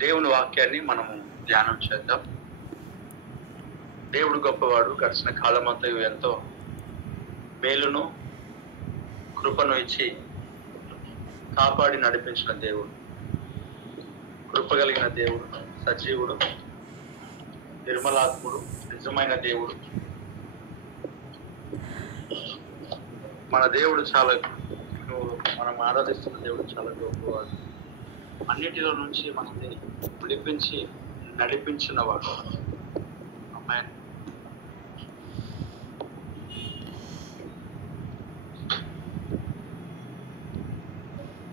దేవుని వాక్యాన్ని మనము ధ్యానం చేద్దాం. దేవుడు గొప్పవాడు. గడిచిన కాలమంతా ఎంతో మేలును కృపను ఇచ్చి కాపాడి నడిపించిన దేవుడు, కృపగలిగిన దేవుడు, సజీవుడు, నిర్మలాత్ముడు, నిజమైన దేవుడు. మన దేవుడు చాలా, మనం ఆరాధిస్తున్న దేవుడు చాలా గొప్పవాడు. అన్నిటిలో నుంచి మనల్ని విడిపించి నడిపించిన వాడు. ఆమేన్.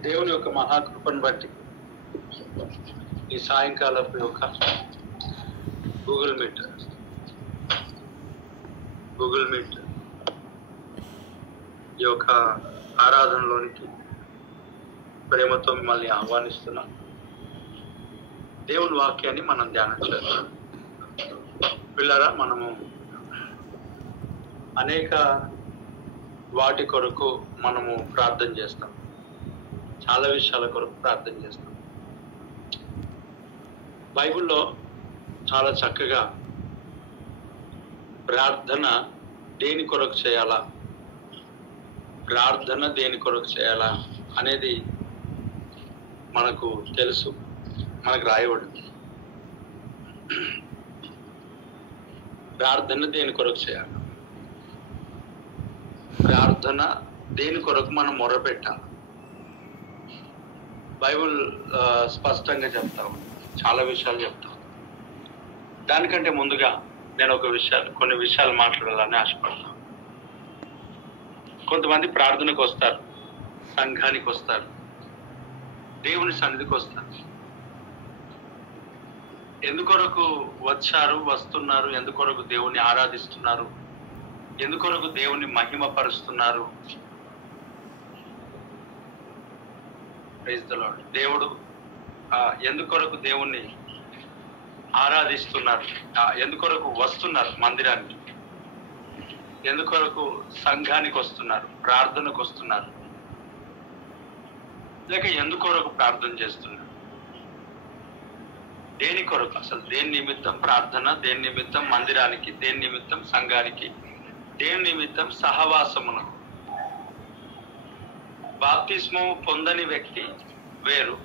దేవుని యొక్క మహాకృపను బట్టి ఈ సాయంకాలపు యొక్క గూగుల్ మీట్ ఈ యొక్క ఆరాధనలోనికి ప్రేమతో మిమ్మల్ని ఆహ్వానిస్తున్నాం. దేవుని వాక్యాన్ని మనం ధ్యానం చేద్దాం. పిల్లరా, మనము అనేక వాటి కొరకు మనము ప్రార్థన చేస్తాం. చాలా విషయాల కొరకు ప్రార్థన చేస్తాం. బైబిల్లో చాలా చక్కగా ప్రార్థన దేని కొరకు చేయాలా, ప్రార్థన దేని కొరకు చేయాలా అనేది మనకు తెలుసు, మనకు రాయబడింది. ప్రార్థన దేని కొరకు చేయాలి, ప్రార్థన దేని కొరకు మనం మొరపెట్టాలి. బైబిల్ స్పష్టంగా చెప్తాం, చాలా విషయాలు చెప్తాం. దానికంటే ముందుగా నేను కొన్ని విషయాలు మాట్లాడాలని ఆశపడతాను. కొంతమంది ప్రార్థనకు వస్తారు, సంఘానికి వస్తారు, దేవుని సన్నిధికి వస్తారు. ఎందుకొరకు వచ్చారు, వస్తున్నారు, ఎందుకొరకు దేవుని ఆరాధిస్తున్నారు, ఎందుకొరకు దేవుని మహిమపరుస్తున్నారు? Praise the lord. దేవుడు ఎందుకొరకు దేవుణ్ణి ఆరాధిస్తున్నారు, ఎందుకొరకు వస్తున్నారు మందిరానికి, ఎందుకొరకు సంఘానికి వస్తున్నారు, ప్రార్థనకు వస్తున్నారు, లేక ఎందుకొరకు ప్రార్థన చేస్తున్నారు? దేని కొరకు, అసలు దేని నిమిత్తం ప్రార్థన, దేని నిమిత్తం మందిరానికి, దేని నిమిత్తం సంఘానికి, దేని నిమిత్తం సహవాసమునకు? బాప్తిస్మం పొందని వ్యక్తి వేరు,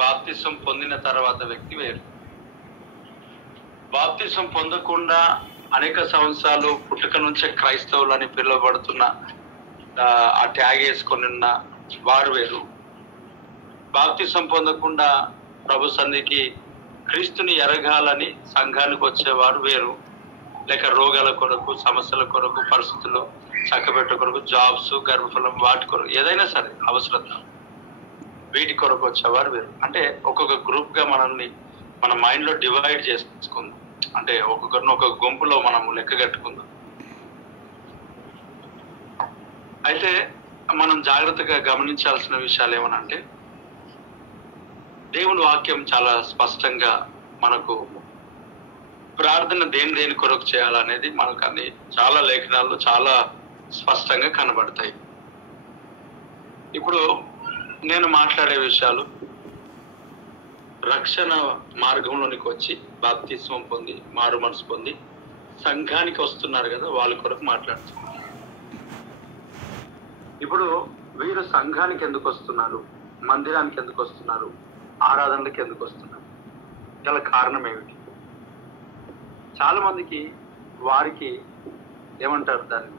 బాప్తిస్మం పొందిన తర్వాత వ్యక్తి వేరు. బాప్తిస్మం పొందకుండా అనేక సంవత్సరాలు పుట్టుక నుంచే క్రైస్తవులు అని పిలువబడుతున్న, ఆ ట్యాగ్ వేసుకొని ఉన్న వారు వేరు. బాప్తిస్మం పొందకుండా ప్రభు సన్నిధికి క్రీస్తుని ఎరగాలని సంఘానికి వచ్చేవారు వేరు. లేక రోగాల కొరకు, సమస్యల కొరకు, పరిస్థితులు చక్కబెట్ట కొరకు, జాబ్స్, గర్భఫలం, వాటి కొరకు, ఏదైనా సరే అవసరత, వీటి కొరకు వచ్చేవారు వేరు. అంటే ఒక్కొక్క గ్రూప్ గా మనల్ని మన మైండ్ లో డివైడ్ చేసుకుందాం. అంటే ఒక్కొక్కరిని ఒక గుంపులో మనము లెక్క కట్టుకుందాం. అయితే మనం జాగ్రత్తగా గమనించాల్సిన విషయాలు ఏమనంటే, దేవుని వాక్యం చాలా స్పష్టంగా మనకు ప్రార్థన దేని కొరకు చేయాలనేది మనకు అన్ని చాలా లేఖనాల్లో చాలా స్పష్టంగా కనబడతాయి. ఇప్పుడు నేను మాట్లాడే విషయాలు రక్షణ మార్గంలోనికి వచ్చి బాప్తిస్మం పొంది మారు మనసు పొంది సంఘానికి వస్తున్నారు కదా, వాళ్ళ కొరకు మాట్లాడుతున్నారు. ఇప్పుడు వీరు సంఘానికి ఎందుకు వస్తున్నారు, మందిరానికి ఎందుకు వస్తున్నారు, ఆరాధనలకు ఎందుకు వస్తున్నారు? గల కారణం ఏమిటి? చాలా మందికి వారికి ఏమంటారు, దాన్ని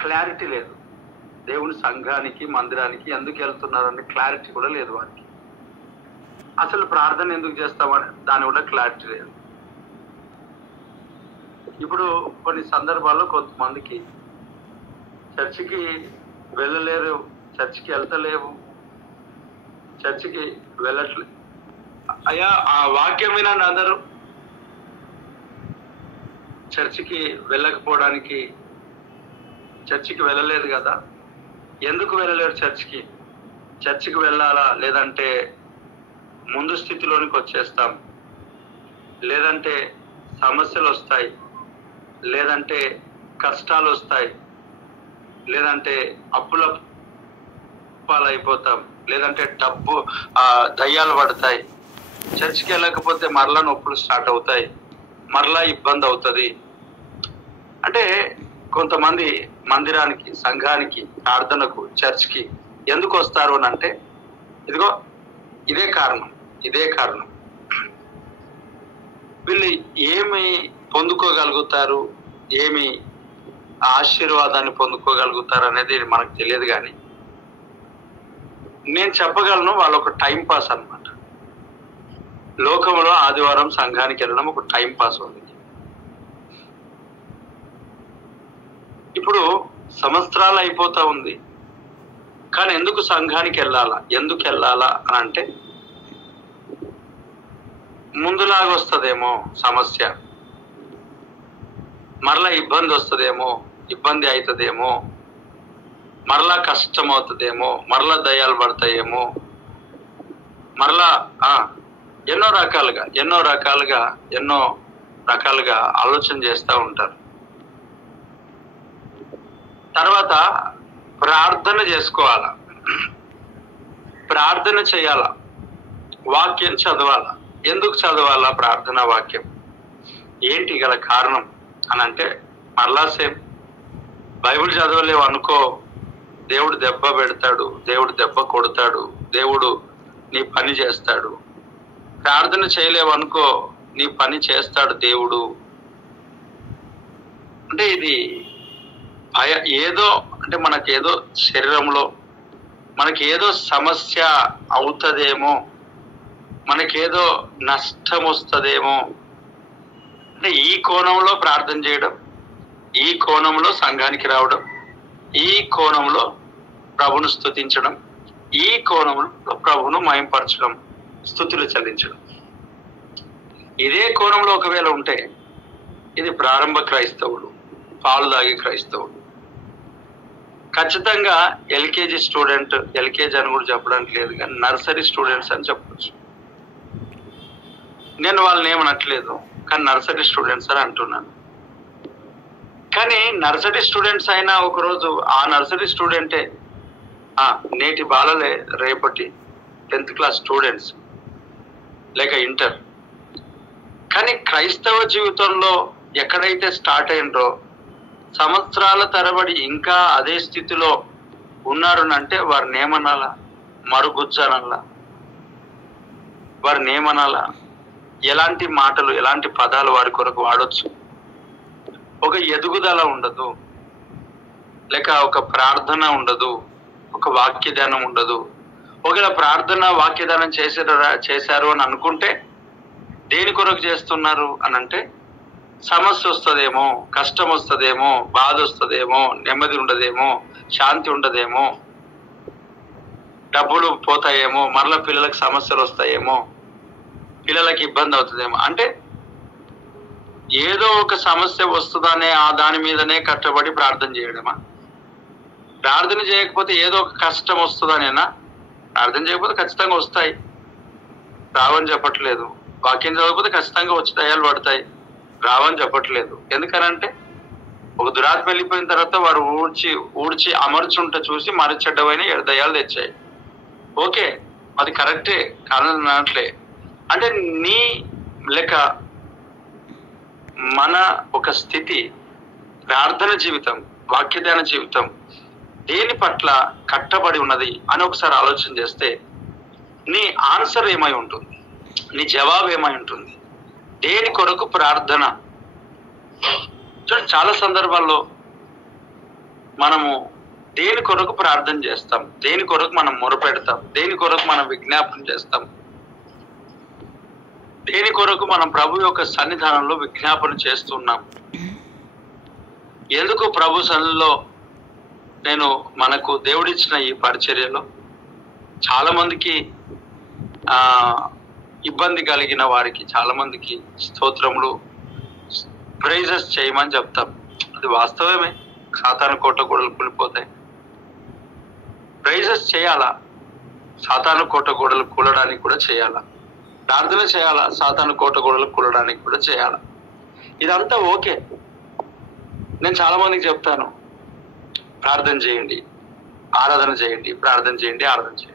క్లారిటీ లేదు. దేవుని సంఘానికి, మందిరానికి ఎందుకు వెళ్తున్నారనే క్లారిటీ కూడా లేదు వారికి. అసలు ప్రార్థన ఎందుకు చేస్తామని దాని కూడా క్లారిటీ లేదు. ఇప్పుడు కొన్ని సందర్భాల్లో కొంతమందికి చర్చికి వెళ్ళలేరు, చర్చికి వెళ్తలేవు, చర్చికి వెళ్ళట్లేదు. అయ్యా, ఆ వాక్యం వినండి అందరూ. చర్చికి వెళ్ళకపోవడానికి, చర్చికి వెళ్ళలేదు కదా, ఎందుకు వెళ్ళలేరు చర్చికి? చర్చికి వెళ్ళాలా, లేదంటే ముందు స్థితిలోనికి వచ్చేస్తాం, లేదంటే సమస్యలు వస్తాయి, లేదంటే కష్టాలు వస్తాయి, లేదంటే అప్పుల పాలైపోతాం, లేదంటే దయ్యాలు పడతాయి, చర్చికి వెళ్ళకపోతే మరలా నొప్పులు స్టార్ట్ అవుతాయి, మరలా ఇబ్బంది అవుతుంది. అంటే కొంతమంది మందిరానికి, సంఘానికి, ప్రార్థనకు, చర్చ్కి ఎందుకు వస్తారు అని అంటే ఇదిగో ఇదే కారణం. వీళ్ళు ఏమి పొందుకోగలుగుతారు, ఏమి ఆశీర్వాదాన్ని పొందుకోగలుగుతారు అనేది మనకు తెలియదు. కానీ నేను చెప్పగలను, వాళ్ళు ఒక టైం పాస్ అన్నమాట. లోకంలో ఆదివారం సంఘానికి వెళ్ళడం ఒక టైం పాస్ ఉంది. ఇప్పుడు సంవత్సరాలు అయిపోతా ఉంది, కానీ ఎందుకు సంఘానికి ఎందుకు వెళ్ళాలా అని అంటే ముందులాగా వస్తుందేమో సమస్య, మరలా ఇబ్బంది వస్తుందేమో, ఇబ్బంది అవుతుందేమో, మరలా కష్టం అవుతుందేమో, మరలా దయ్యాలు పడతాయేమో, మరలా ఎన్నో రకాలుగా ఆలోచన చేస్తూ ఉంటారు. తర్వాత ప్రార్థన చేసుకోవాలా, ప్రార్థన చేయాలా, వాక్యం చదవాలా. ఎందుకు చదవాలా ప్రార్థన వాక్యం? ఏంటి గల కారణం అని అంటే మరలా సేమ్ బైబిల్ చదవలేవు అనుకో, దేవుడు దెబ్బ పెడతాడు, దేవుడు దెబ్బ కొడతాడు, దేవుడు నీ పని చేస్తాడు. ప్రార్థన చేయలేవు అనుకో, నీ పని చేస్తాడు దేవుడు. అంటే ఇది ఏదో అంటే మనకేదో శరీరంలో మనకేదో సమస్య అవుతుందేమో, మనకేదో నష్టం వస్తుందేమో అంటే ఈ కోణంలో ప్రార్థన చేయడం, ఈ కోణంలో సంఘానికి రావడం, ఈ కోణంలో ప్రభును స్తుతించడం, ఈ కోణంలో ప్రభును మహింపరచడం, స్తుతులు చెల్లించడం. ఇదే కోణంలో ఒకవేళ ఉంటే ఇది ప్రారంభ క్రైస్తవుడు, పాలు తాగే క్రైస్తవుడు. ఖచ్చితంగా ఎల్కేజీ స్టూడెంట్, ఎల్కేజీ అని కూడా చెప్పడానికి లేదు, కానీ నర్సరీ స్టూడెంట్స్ అని చెప్పచ్చు. నేను వాళ్ళని ఏమనట్లేదు, కానీ నర్సరీ స్టూడెంట్స్ అని అంటున్నాను. కానీ నర్సరీ స్టూడెంట్స్ అయినా ఒకరోజు ఆ నర్సరీ స్టూడెంటే నేటి బాలలే రేపటి 10th క్లాస్ స్టూడెంట్స్ లేక ఇంటర్. కానీ క్రైస్తవ జీవితంలో ఎక్కడైతే స్టార్ట్ అయినరో సంవత్సరాల తరబడి ఇంకా అదే స్థితిలో ఉన్నారు అంటే వారిని ఏమనాలా? మరుగుజ్జనల్లా. వారిని ఏమనాలా? ఎలాంటి మాటలు, ఎలాంటి పదాలు వారి కొరకు వాడొచ్చు? ఒక ఎదుగుదల ఉండదు, లేక ఒక ప్రార్థన ఉండదు, ఒక వాక్యదానం ఉండదు. ఒకవేళ ప్రార్థన వాక్యదానం చేశారు అని అనుకుంటే దేని కొరకు చేస్తున్నారు అని అంటే సమస్య వస్తుందేమో, కష్టం వస్తుందేమో, బాధ వస్తుందేమో, నెమ్మది ఉండదేమో, శాంతి ఉండదేమో, డబ్బులు పోతాయేమో, మరలా పిల్లలకు సమస్యలు వస్తాయేమో, పిల్లలకి ఇబ్బంది అవుతుందేమో. అంటే ఏదో ఒక సమస్య వస్తుందనే దాని మీదనే కట్టబడి ప్రార్థన చేయడమా? ప్రార్థన చేయకపోతే ఏదో ఒక కష్టం వస్తుందనేనా? ప్రార్థన చేయకపోతే ఖచ్చితంగా వస్తాయి, రావని చెప్పట్లేదు. వాక్యం చదవకపోతే ఖచ్చితంగా వచ్చి దయ్యాలు పడతాయి, రావని చెప్పట్లేదు. ఎందుకనంటే ఒక దురాత్మ వెళ్ళిపోయిన తర్వాత వారు ఊడ్చి అమర్చుంట చూసి మరచెడ్డవైన 7 దయ్యాలు తెచ్చాయి. ఓకే, అది కరెక్టే, కానట్లే. అంటే నీ లేక మన ఒక స్థితి, ప్రార్థన జీవితం, వాక్యదాన జీవితం దేని పట్ల కట్టబడి ఉన్నది అని ఒకసారి ఆలోచన చేస్తే నీ ఆన్సర్ ఏమై ఉంటుంది, నీ జవాబు ఏమై ఉంటుంది? దేని కొరకు ప్రార్థన? చూడండి, చాలా సందర్భాల్లో మనము దేని కొరకు ప్రార్థన చేస్తాం, దేని కొరకు మనం మొరపెడతాం, దేని కొరకు మనం విజ్ఞాపన చేస్తాం, దేని కొరకు మనం ప్రభు యొక్క సన్నిధానంలో విజ్ఞాపన చేస్తున్నాం. ఎందుకు ప్రభు సన్నిధిలో నేను మనకు దేవుడిచ్చిన ఈ పరిచర్యలో చాలా మందికి ఇబ్బంది కలిగిన వారికి, చాలా మందికి స్తోత్రములు, ప్రైజెస్ చేయమని చెప్తాం. అది వాస్తవమే, సాతాను కోట గోడలు కూలిపోతాయి. ప్రైజెస్ చేయాలా, సాతాను కోట గోడలు కూలడానికి కూడా చేయాలా. ప్రార్థన చేయాలా, సాతాను కోట గోడలు కూలడానికి కూడా చేయాలా. ఇదంతా ఓకే. నేను చాలా మందికి చెప్తాను, ప్రార్థన చేయండి, ఆరాధన చేయండి, ప్రార్థన చేయండి, ఆరాధన చేయండి.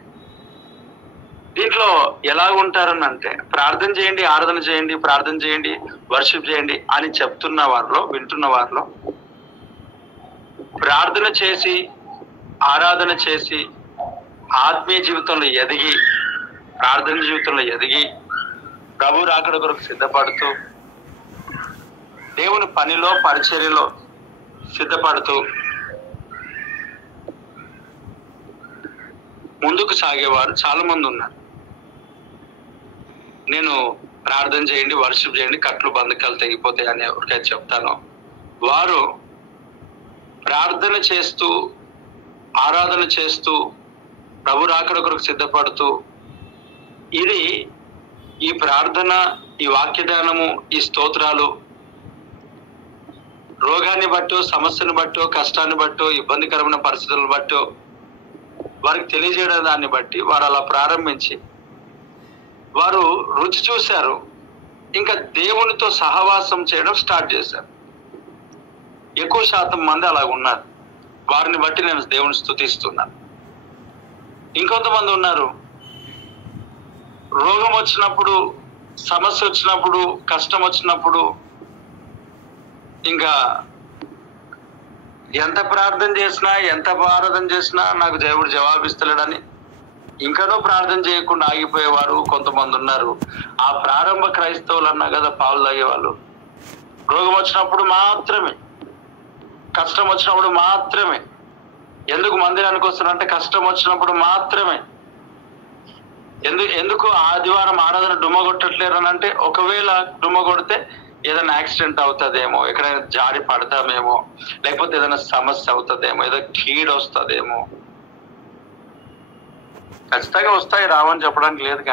దీంట్లో ఎలా ఉంటారని అంటే, ప్రార్థన చేయండి, ఆరాధన చేయండి, ప్రార్థన చేయండి, వర్షిప్ చేయండి అని చెప్తున్న వారిలో, వింటున్న వారిలో ప్రార్థన చేసి, ఆరాధన చేసి, ఆత్మీయ జీవితంలో ఎదిగి, ప్రార్థన జీవితంలో ఎదిగి, ప్రభు రాకడ కొరకు సిద్ధపడుతూ, దేవుని పనిలో పరిచర్యలో సిద్ధపడుతూ ముందుకు సాగేవారు చాలా మంది ఉన్నారు. నేను ప్రార్థన చేయండి, వర్షిప్ చేయండి, కట్లు బంధకాలు తెగిపోతాయి అని ఎవరికైతే చెప్తానో, వారు ప్రార్థన చేస్తూ, ఆరాధన చేస్తూ, ప్రభు రాకడ కొరకు సిద్ధపడుతూ, ఇది ఈ ప్రార్థన, ఈ వాక్యదానము, ఈ స్తోత్రాలు రోగాన్ని బట్టో, సమస్యను బట్టో, కష్టాన్ని బట్టో, ఇబ్బందికరమైన పరిస్థితులను బట్టో వారికి తెలియజేయడం దాన్ని బట్టి వారు అలా ప్రారంభించి వారు రుచి చూశారు. ఇంకా దేవునితో సహవాసం చేయడం స్టార్ట్ చేశారు. ఎక్కువ శాతం మంది అలా ఉన్నారు. వారిని బట్టి నేను దేవుని స్తుతిస్తున్నాను. ఇంకొంతమంది ఉన్నారు, రోగం వచ్చినప్పుడు, సమస్య వచ్చినప్పుడు, కష్టం వచ్చినప్పుడు ఇంకా ఎంత ప్రార్థన చేసినా, ఎంత ఆరాధన చేసినా నాకు దేవుడు జవాబిస్తలేడని ఇంకనూ ప్రార్థన చేయకుండా ఆగిపోయేవారు కొంతమంది ఉన్నారు. ఆ ప్రారంభ క్రైస్తవులు అన్నా కదా పాలు తాగేవాళ్ళు. రోగం వచ్చినప్పుడు మాత్రమే, కష్టం వచ్చినప్పుడు మాత్రమే. ఎందుకు మందిరానికి వస్తున్నారంటే కష్టం వచ్చినప్పుడు మాత్రమే. ఎందుకు ఆదివారం ఆరాధన డుమ్మ కొట్టట్లేరు అని అంటే, ఒకవేళ డుమ్మ కొడితే ఏదైనా యాక్సిడెంట్ అవుతుందేమో, ఎక్కడైనా జారి పడతామేమో, లేకపోతే ఏదైనా సమస్య అవుతుందేమో, ఏదో కీడు వస్తుందేమో. ఖచ్చితంగా వస్తాయి, రావని చెప్పడానికి లేదు.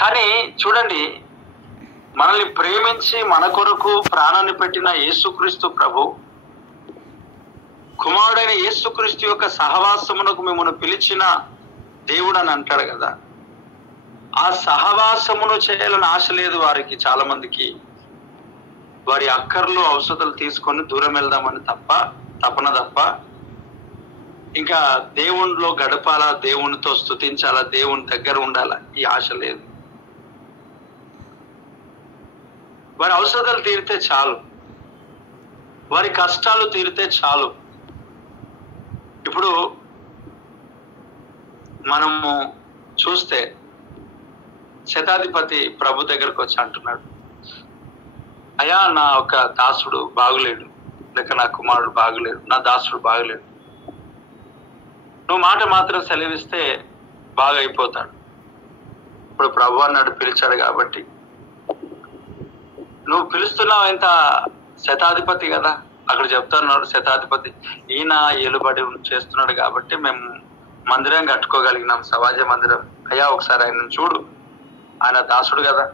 కానీ చూడండి, మనల్ని ప్రేమించి మన కొరకు ప్రాణాన్ని పెట్టిన యేసుక్రీస్తు ప్రభు, కుమారుడైన యేసుక్రీస్తు యొక్క సహవాసమునకు మిమ్మల్ని పిలిచిన దేవుడు అని అంటాడు కదా. ఆ సహవాసమును చేయాలని ఆశ లేదు వారికి. చాలా మందికి వారి అక్కర్లు, అవసరాలు తీసుకొని దూరం వెళ్దామని తపన తప్ప ఇంకా దేవునిలో గడపాలా, దేవునితో స్తుతించాలా, దేవుని దగ్గర ఉండాలా, ఈ ఆశ లేదు. వారి అవసరాలు తీరితే చాలు, వారి కష్టాలు తీరితే చాలు. ఇప్పుడు మనము చూస్తే శతాధిపతి ప్రభు దగ్గరకు వచ్చి అంటున్నాడు, అయ్యా నా ఒక దాసుడు బాగులేడు, లేక నా కుమారుడు బాగులేడు, నా దాసుడు బాగులేడు, నువ్వు మాట మాత్రం సెలవిస్తే బాగా అయిపోతాడు. ఇప్పుడు ప్రభు అన్నాడు, పిలిచాడు కాబట్టి. నువ్వు పిలుస్తున్నావు, ఇంత శతాధిపతి కదా, అక్కడ చెప్తున్నాడు శతాధిపతి, ఈయన ఏలుబడి చేస్తున్నాడు కాబట్టి మేము మందిరం కట్టుకోగలిగినాం, సమాజ మందిరం. అయ్యా ఒకసారి ఆయన చూడు, ఆయన దాసుడు కదా,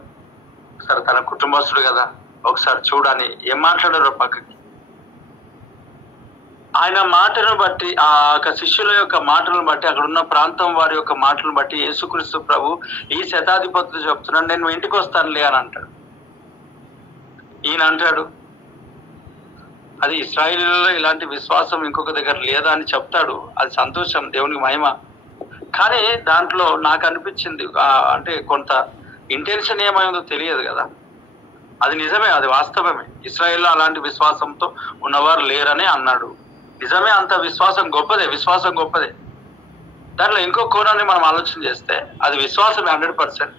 ఒకసారి తన కుటుంబస్తుడు కదా, ఒకసారి చూడని ఏం మాట్లాడారో పక్కకి. ఆయన మాటను బట్టి, ఆ శిష్యుల యొక్క మాటలను బట్టి, అక్కడ ఉన్న ప్రాంతం వారి యొక్క మాటలను బట్టి యేసుక్రీస్తు ప్రభు ఈ శతాధిపతులు చెప్తున్నాడు, నేను ఇంటికి వస్తానులే అని అంటాడు. ఈయన అంటాడు, అది ఇశ్రాయేలులో ఇలాంటి విశ్వాసం ఇంకొక దగ్గర లేదా అని చెప్తాడు. అది సంతోషం, దేవునికి మహిమ. కానీ దాంట్లో నాకు అనిపించింది, అంటే కొంత ఇంటెన్షన్ ఏమైందో తెలియదు కదా. అది నిజమే, అది వాస్తవమే. ఇశ్రాయేల్లో అలాంటి విశ్వాసంతో ఉన్నవారు లేరని అన్నాడు. నిజమే, అంత విశ్వాసం గొప్పదే, విశ్వాసం గొప్పదే. దాంట్లో ఇంకో కోణాన్ని మనం ఆలోచన చేస్తే అది విశ్వాసమే 100%.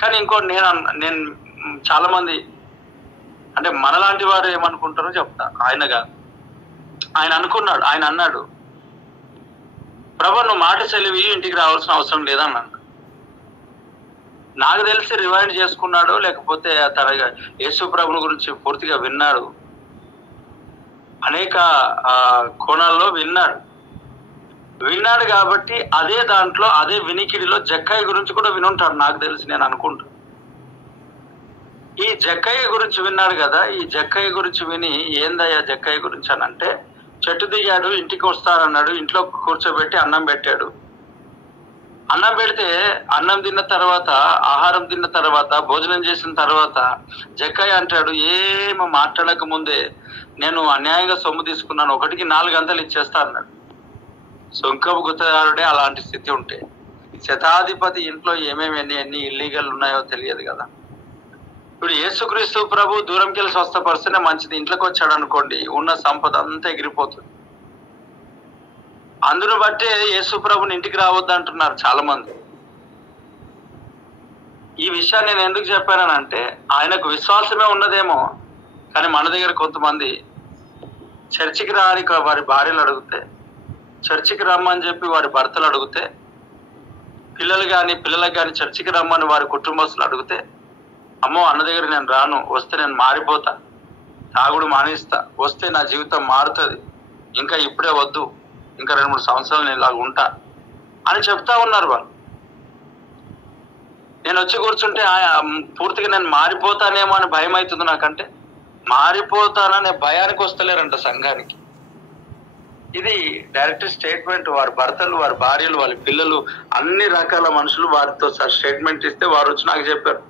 కానీ ఇంకోటి నేను చాలా మంది అంటే మనలాంటి వారు ఏమనుకుంటారో చెప్తా. ఆయన కాదు, ఆయన అనుకున్నాడు, ఆయన అన్నాడు, ప్రభు నువ్వు మాట సెలివి ఇంటికి రావాల్సిన అవసరం లేదన్నాడు. నాకు తెలిసి రివైండ్ చేసుకున్నాడు, లేకపోతే తన యేసు ప్రభుని గురించి పూర్తిగా విన్నాడు, అనేక కోణాల్లో విన్నాడు కాబట్టి అదే దాంట్లో, అదే వినికిడిలో జక్కయ్య గురించి కూడా వినుంటాడు నాకు తెలిసి, నేను అనుకుంటా. ఈ జక్కయ్య గురించి విన్నాడు కదా, ఈ జక్కయ్య గురించి విని ఏందయ్యా జక్కయ్య గురించి అని అంటే, చెట్టు దిగాడు, ఇంటికి వస్తానన్నాడు, ఇంట్లో కూర్చోబెట్టి అన్నం పెట్టాడు. అన్నం పెడితే అన్నం తిన్న తర్వాత, ఆహారం తిన్న తర్వాత, భోజనం చేసిన తర్వాత జక్కయ్య అంటాడు, ఏమో మాట్లాడక ముందే నేను అన్యాయంగా సొమ్ము తీసుకున్నాను, 1కి 4 గంటలు ఇచ్చేస్తా అన్నాడు. సొంకపు గుత్తదారుడే అలాంటి స్థితి ఉంటే శతాధిపతి ఇంట్లో ఏమేమి ఎన్ని ఇల్లీగల్ ఉన్నాయో తెలియదు కదా. ఇప్పుడు యేసుక్రీస్తు ప్రభు దూరంకి వెళ్ళి స్వస్థపరిస్తేనే మంచిది. ఇంట్లోకి వచ్చాడు అనుకోండి, ఉన్న సంపద అంతా ఎగిరిపోతుంది. అందును బట్టే యేసు ప్రభుని ఇంటికి రావద్దు అంటున్నారు చాలా మంది. ఈ విషయాన్ని నేను ఎందుకు చెప్పానంటే, ఆయనకు విశ్వాసమే ఉన్నదేమో, కానీ మన దగ్గర కొంతమంది చర్చికి రాని వారి భార్యలు అడిగితే, చర్చికి రమ్మని చెప్పి వారి భర్తలు అడిగితే, పిల్లలకు కానీ చర్చికి రమ్మని వారి కుటుంబస్తులు అడిగితే, అమ్మో అన్న దగ్గర నేను రాను, వస్తే నేను మారిపోతా, తాగుడు మానేస్తా, వస్తే నా జీవితం మారుతుంది, ఇంకా ఇప్పుడే వద్దు, ఇంకా 2-3 సంవత్సరాలు నేను ఇలాగ ఉంటా అని చెప్తా ఉన్నారు వాళ్ళు. నేను వచ్చి కూర్చుంటే పూర్తిగా నేను మారిపోతానేమో అని భయం అవుతుంది నాకంటే. మారిపోతాననే భయానికి వస్తలేరంట సంఘానికి. ఇది డైరెక్ట్ స్టేట్మెంట్. వారి భర్తలు, వారి భార్యలు, వాళ్ళ పిల్లలు, అన్ని రకాల మనుషులు వారితో స్టేట్మెంట్ ఇస్తే వారు వచ్చి నాకు చెప్పారు.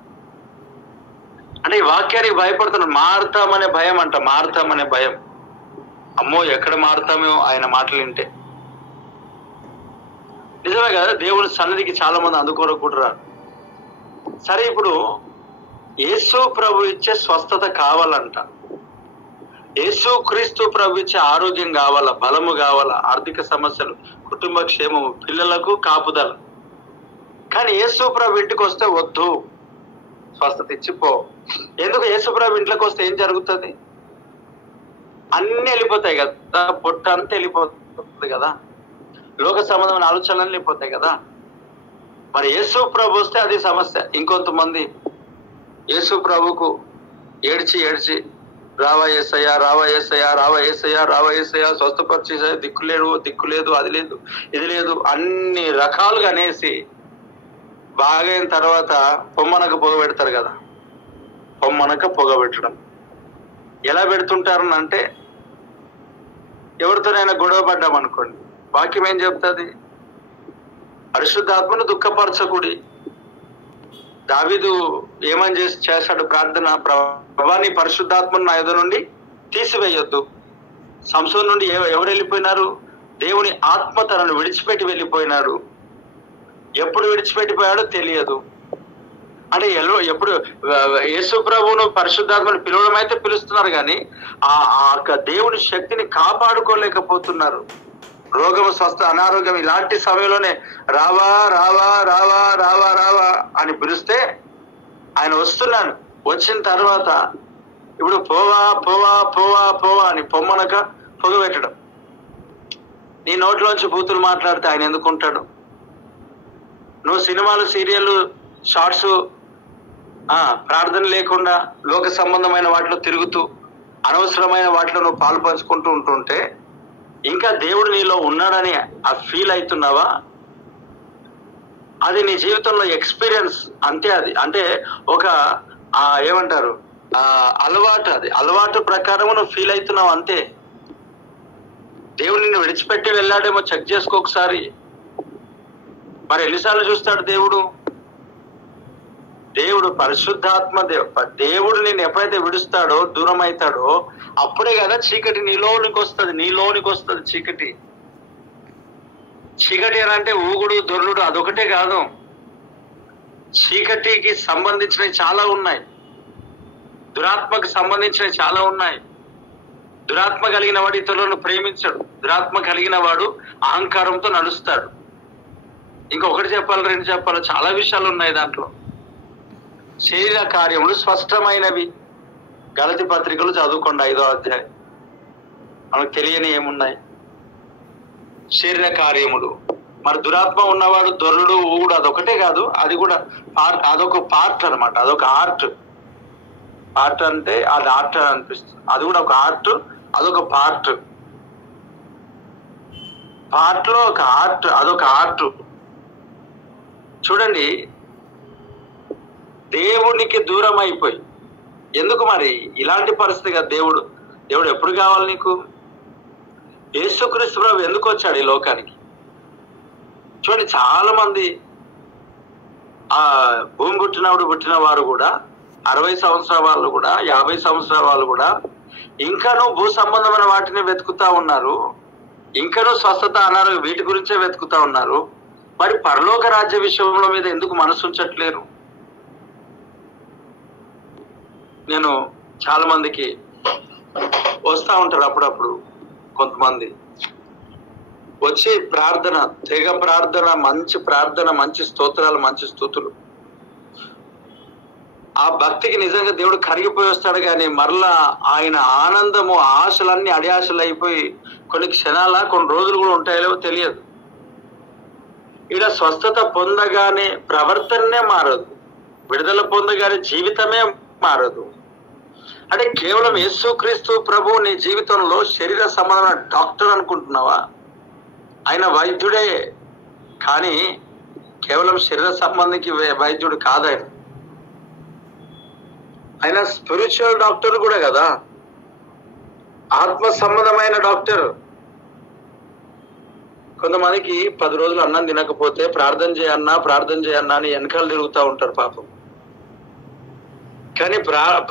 అంటే ఈ వాక్యానికి భయపడుతున్నారు. మారుతామనే భయం అంట, మారుతామనే భయం. అమ్మో ఎక్కడ మారుతామో ఆయన మాటలు వింటే. నిజమే కదా, దేవుని సన్నిధికి చాలా మంది అందుకోరకుంటున్నారు. సరే, ఇప్పుడు యేసు ప్రభు ఇచ్చే స్వస్థత కావాలంట, యేసు క్రీస్తు ప్రభు ఇచ్చే ఆరోగ్యం కావాలా, బలము కావాలా, ఆర్థిక సమస్యలు, కుటుంబ క్షేమము, పిల్లలకు కాపుదల. కానీ యేసు ప్రభు ఇంటికి వస్తే వద్దు, స్వస్థత ఇచ్చిపో. ఎందుకు? యేసు ప్రభు ఇంట్లోకి వస్తే ఏం జరుగుతుంది? అన్ని వెళ్ళిపోతాయి కదా, పొట్ట అంతా వెళ్ళిపోతుంది కదా, లోక సంబంధమైన ఆలోచనలు వెళ్ళిపోతాయి కదా. మరి యేసు ప్రభు వస్తే అది సమస్య. ఇంకొంతమంది యేసు ప్రభుకు ఏడ్చి రావా యేసయ్యా, రావా యేసయ్యా, రావా యేసయ్యా, రావా యేసయ్యా, స్వస్థపరిచి, దిక్కు లేదు, అది లేదు, ఇది లేదు, అన్ని రకాలుగా అనేసి బాగైన తర్వాత పొమ్మనక పొగ పెడతారు కదా. పొమ్మనక పొగ పెట్టడం ఎలా పెడుతుంటారని అంటే, ఎవరితోనైనా గొడవ పడ్డాం అనుకోండి, వాక్యం ఏం చెప్తుంది? పరిశుద్ధాత్మను దుఃఖపరచకుడి. దావీదు ఏమని చేశాడు ప్రార్థన? ప్రభువా నీ పరిశుద్ధాత్మను నా ఎదుట నుండి తీసివేయొద్దు. సంసోను నుండి ఎవరు వెళ్ళిపోయినారు? దేవుని ఆత్మ తనను విడిచిపెట్టి వెళ్ళిపోయినాడు. ఎప్పుడు విడిచిపెట్టిపోయాడో తెలియదు. అంటే ఎప్పుడు యేసు ప్రభువును పరిశుద్ధాత్మను పిలవడం అయితే పిలుస్తున్నారు, కానీ ఆ దేవుని శక్తిని కాపాడుకోలేకపోతున్నారు. రోగం, స్వస్థ, అనారోగ్యం ఇలాంటి సమయంలోనే రావా రావా రావా రావా రావా అని పిలిస్తే ఆయన వస్తున్నాను. వచ్చిన తర్వాత ఇప్పుడు పోవా పోవా పోవా పోవా అని పొమ్మనక పొగ పెట్టడం. నీ నోట్లోంచి బూతులు మాట్లాడితే ఆయన ఎందుకుంటాడు? నువ్వు సినిమాలు, సీరియళ్ళు, షార్ట్స్, ప్రార్థన లేకుండా లోక సంబంధమైన వాటిలో తిరుగుతూ అనవసరమైన వాటిలో నువ్వు పాలు పంచుకుంటూ ఉంటుంటే ఇంకా దేవుడు నీలో ఉన్నాడని ఫీల్ అవుతున్నావా? అది నీ జీవితంలో ఎక్స్పీరియన్స్ అంతే. అది అంటే ఒక ఏమంటారు అలవాటు. అది అలవాటు ప్రకారం నువ్వు ఫీల్ అవుతున్నావు అంతే. దేవుడు నిన్ను విడిచిపెట్టి వెళ్ళాడేమో చెక్ చేసుకో ఒకసారి. మరి ఎన్నిసార్లు చూస్తాడు దేవుడు? దేవుడు పరిశుద్ధాత్మ దేవుడు నిన్ను ఎప్పుడైతే విడుస్తాడో, దూరం అవుతాడో, అప్పుడే కదా చీకటి నీలోనికి వస్తుంది. చీకటి అని అంటే ఊగుడు, దొర్లుడు అదొకటే కాదు. చీకటికి సంబంధించినవి చాలా ఉన్నాయి, దురాత్మకు సంబంధించినవి చాలా ఉన్నాయి. దురాత్మ కలిగిన వాడు ఇతరులను ప్రేమించడు. దురాత్మ కలిగిన వాడు అహంకారంతో నడుస్తాడు. ఇంకొకటి చెప్పాలి, 2 చెప్పాలి, చాలా విషయాలు ఉన్నాయి దాంట్లో. శరీర కార్యములు స్పష్టమైనవి. గలతి పత్రికలు చదువుకోండి, 5వ అధ్యాయం. మనకు తెలియని ఏమున్నాయి? శరీర కార్యములు. మరి దురాత్మ ఉన్నవాడు దొర్లుడు, ఊడు అదొకటే కాదు, అది కూడా అదొక పార్ట్ అనమాట. అదొక ఆర్ట్. అంటే అది ఆర్ట్ అనిపిస్తుంది. అది కూడా ఒక ఆర్ట్, అదొక పార్ట్ లో ఒక ఆర్ట్, అదొక ఆర్ట్. చూడండి, దేవునికి దూరం అయిపోయి ఎందుకు మరి ఇలాంటి పరిస్థితి కదా? దేవుడు ఎప్పుడు కావాలి నీకు? యేసుక్రీస్తు ప్రభు ఎందుకు వచ్చాడు ఈ లోకానికి? చూడండి, చాలా మంది భూమి పుట్టిన వారు కూడా, 60 సంవత్సరాల వాళ్ళు కూడా, 50 సంవత్సరాల వాళ్ళు కూడా ఇంకానూ భూ సంబంధమైన వాటిని వెతుకుతా ఉన్నారు. ఇంకానూ స్వస్థత, అనారోగ్యం వీటి గురించే వెతుకుతా ఉన్నారు. మరి పరలోక రాజ్య విషయంలో మీద ఎందుకు మనసు ఉంచట్లేరు? నేను చాలా మందికి వస్తా ఉంటారు అప్పుడప్పుడు, కొంతమంది వచ్చి ప్రార్థన, తెగ ప్రార్థన, మంచి స్తోత్రాలు, మంచి స్తుతులు. ఆ భక్తికి నిజంగా దేవుడు కరిగిపోయి వస్తాడు, కానీ మరలా ఆయన ఆనందము, ఆశలన్నీ అడియాశలు అయిపోయి కొన్ని క్షణాల, కొన్ని రోజులు కూడా ఉంటాయో తెలియదు. ఈడ స్వస్థత పొందగానే ప్రవర్తనే మారదు, విడుదల పొందగానే జీవితమే మారదు. అంటే కేవలం యేసుక్రీస్తు ప్రభు నీ జీవితంలో శరీర సంబంధమైన డాక్టర్ అనుకుంటున్నావా? ఆయన వైద్యుడే, కానీ కేవలం శరీర సంబంధికి వైద్యుడు కాదు. ఆయన స్పిరిచువల్ డాక్టర్ కూడా కదా, ఆత్మ సంబంధమైన డాక్టర్. కొంతమందికి 10 రోజులు అన్నం తినకపోతే ప్రార్థన చేయన్నా అని వెనకాల తిరుగుతూ ఉంటారు పాపం. కానీ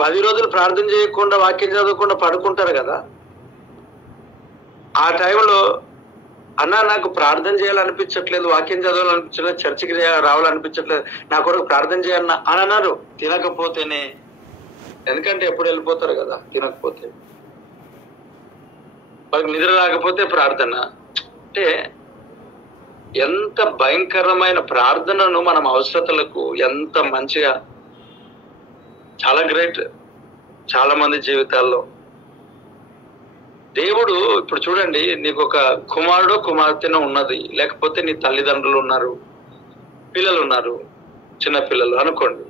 10 రోజులు ప్రార్థన చేయకుండా, వాక్యం చదవకుండా పడుకుంటారు కదా. ఆ టైంలో అన్నా నాకు ప్రార్థన చేయాలనిపించట్లేదు, వాక్యం చదవాలనిపించట్లేదు, చర్చికి రావాలనిపించట్లేదు, నా కొరకు ప్రార్థన చేయన్నా అని అన్నారు. తినకపోతేనే, ఎందుకంటే ఎప్పుడు వెళ్ళిపోతారు కదా తినకపోతే. వాళ్ళకి నిద్ర రాకపోతే ప్రార్థన. అంటే ఎంత భయంకరమైన ప్రార్థనను మనం అవసరతలకు ఎంత మంచిగా, చాలా గ్రేట్ చాలా మంది జీవితాల్లో. దేవుడు ఇప్పుడు చూడండి, నీకు ఒక కుమారుడు కుమార్తెను ఉన్నది, లేకపోతే నీ తల్లిదండ్రులు ఉన్నారు, పిల్లలు ఉన్నారు, చిన్న పిల్లలు అనుకోండి.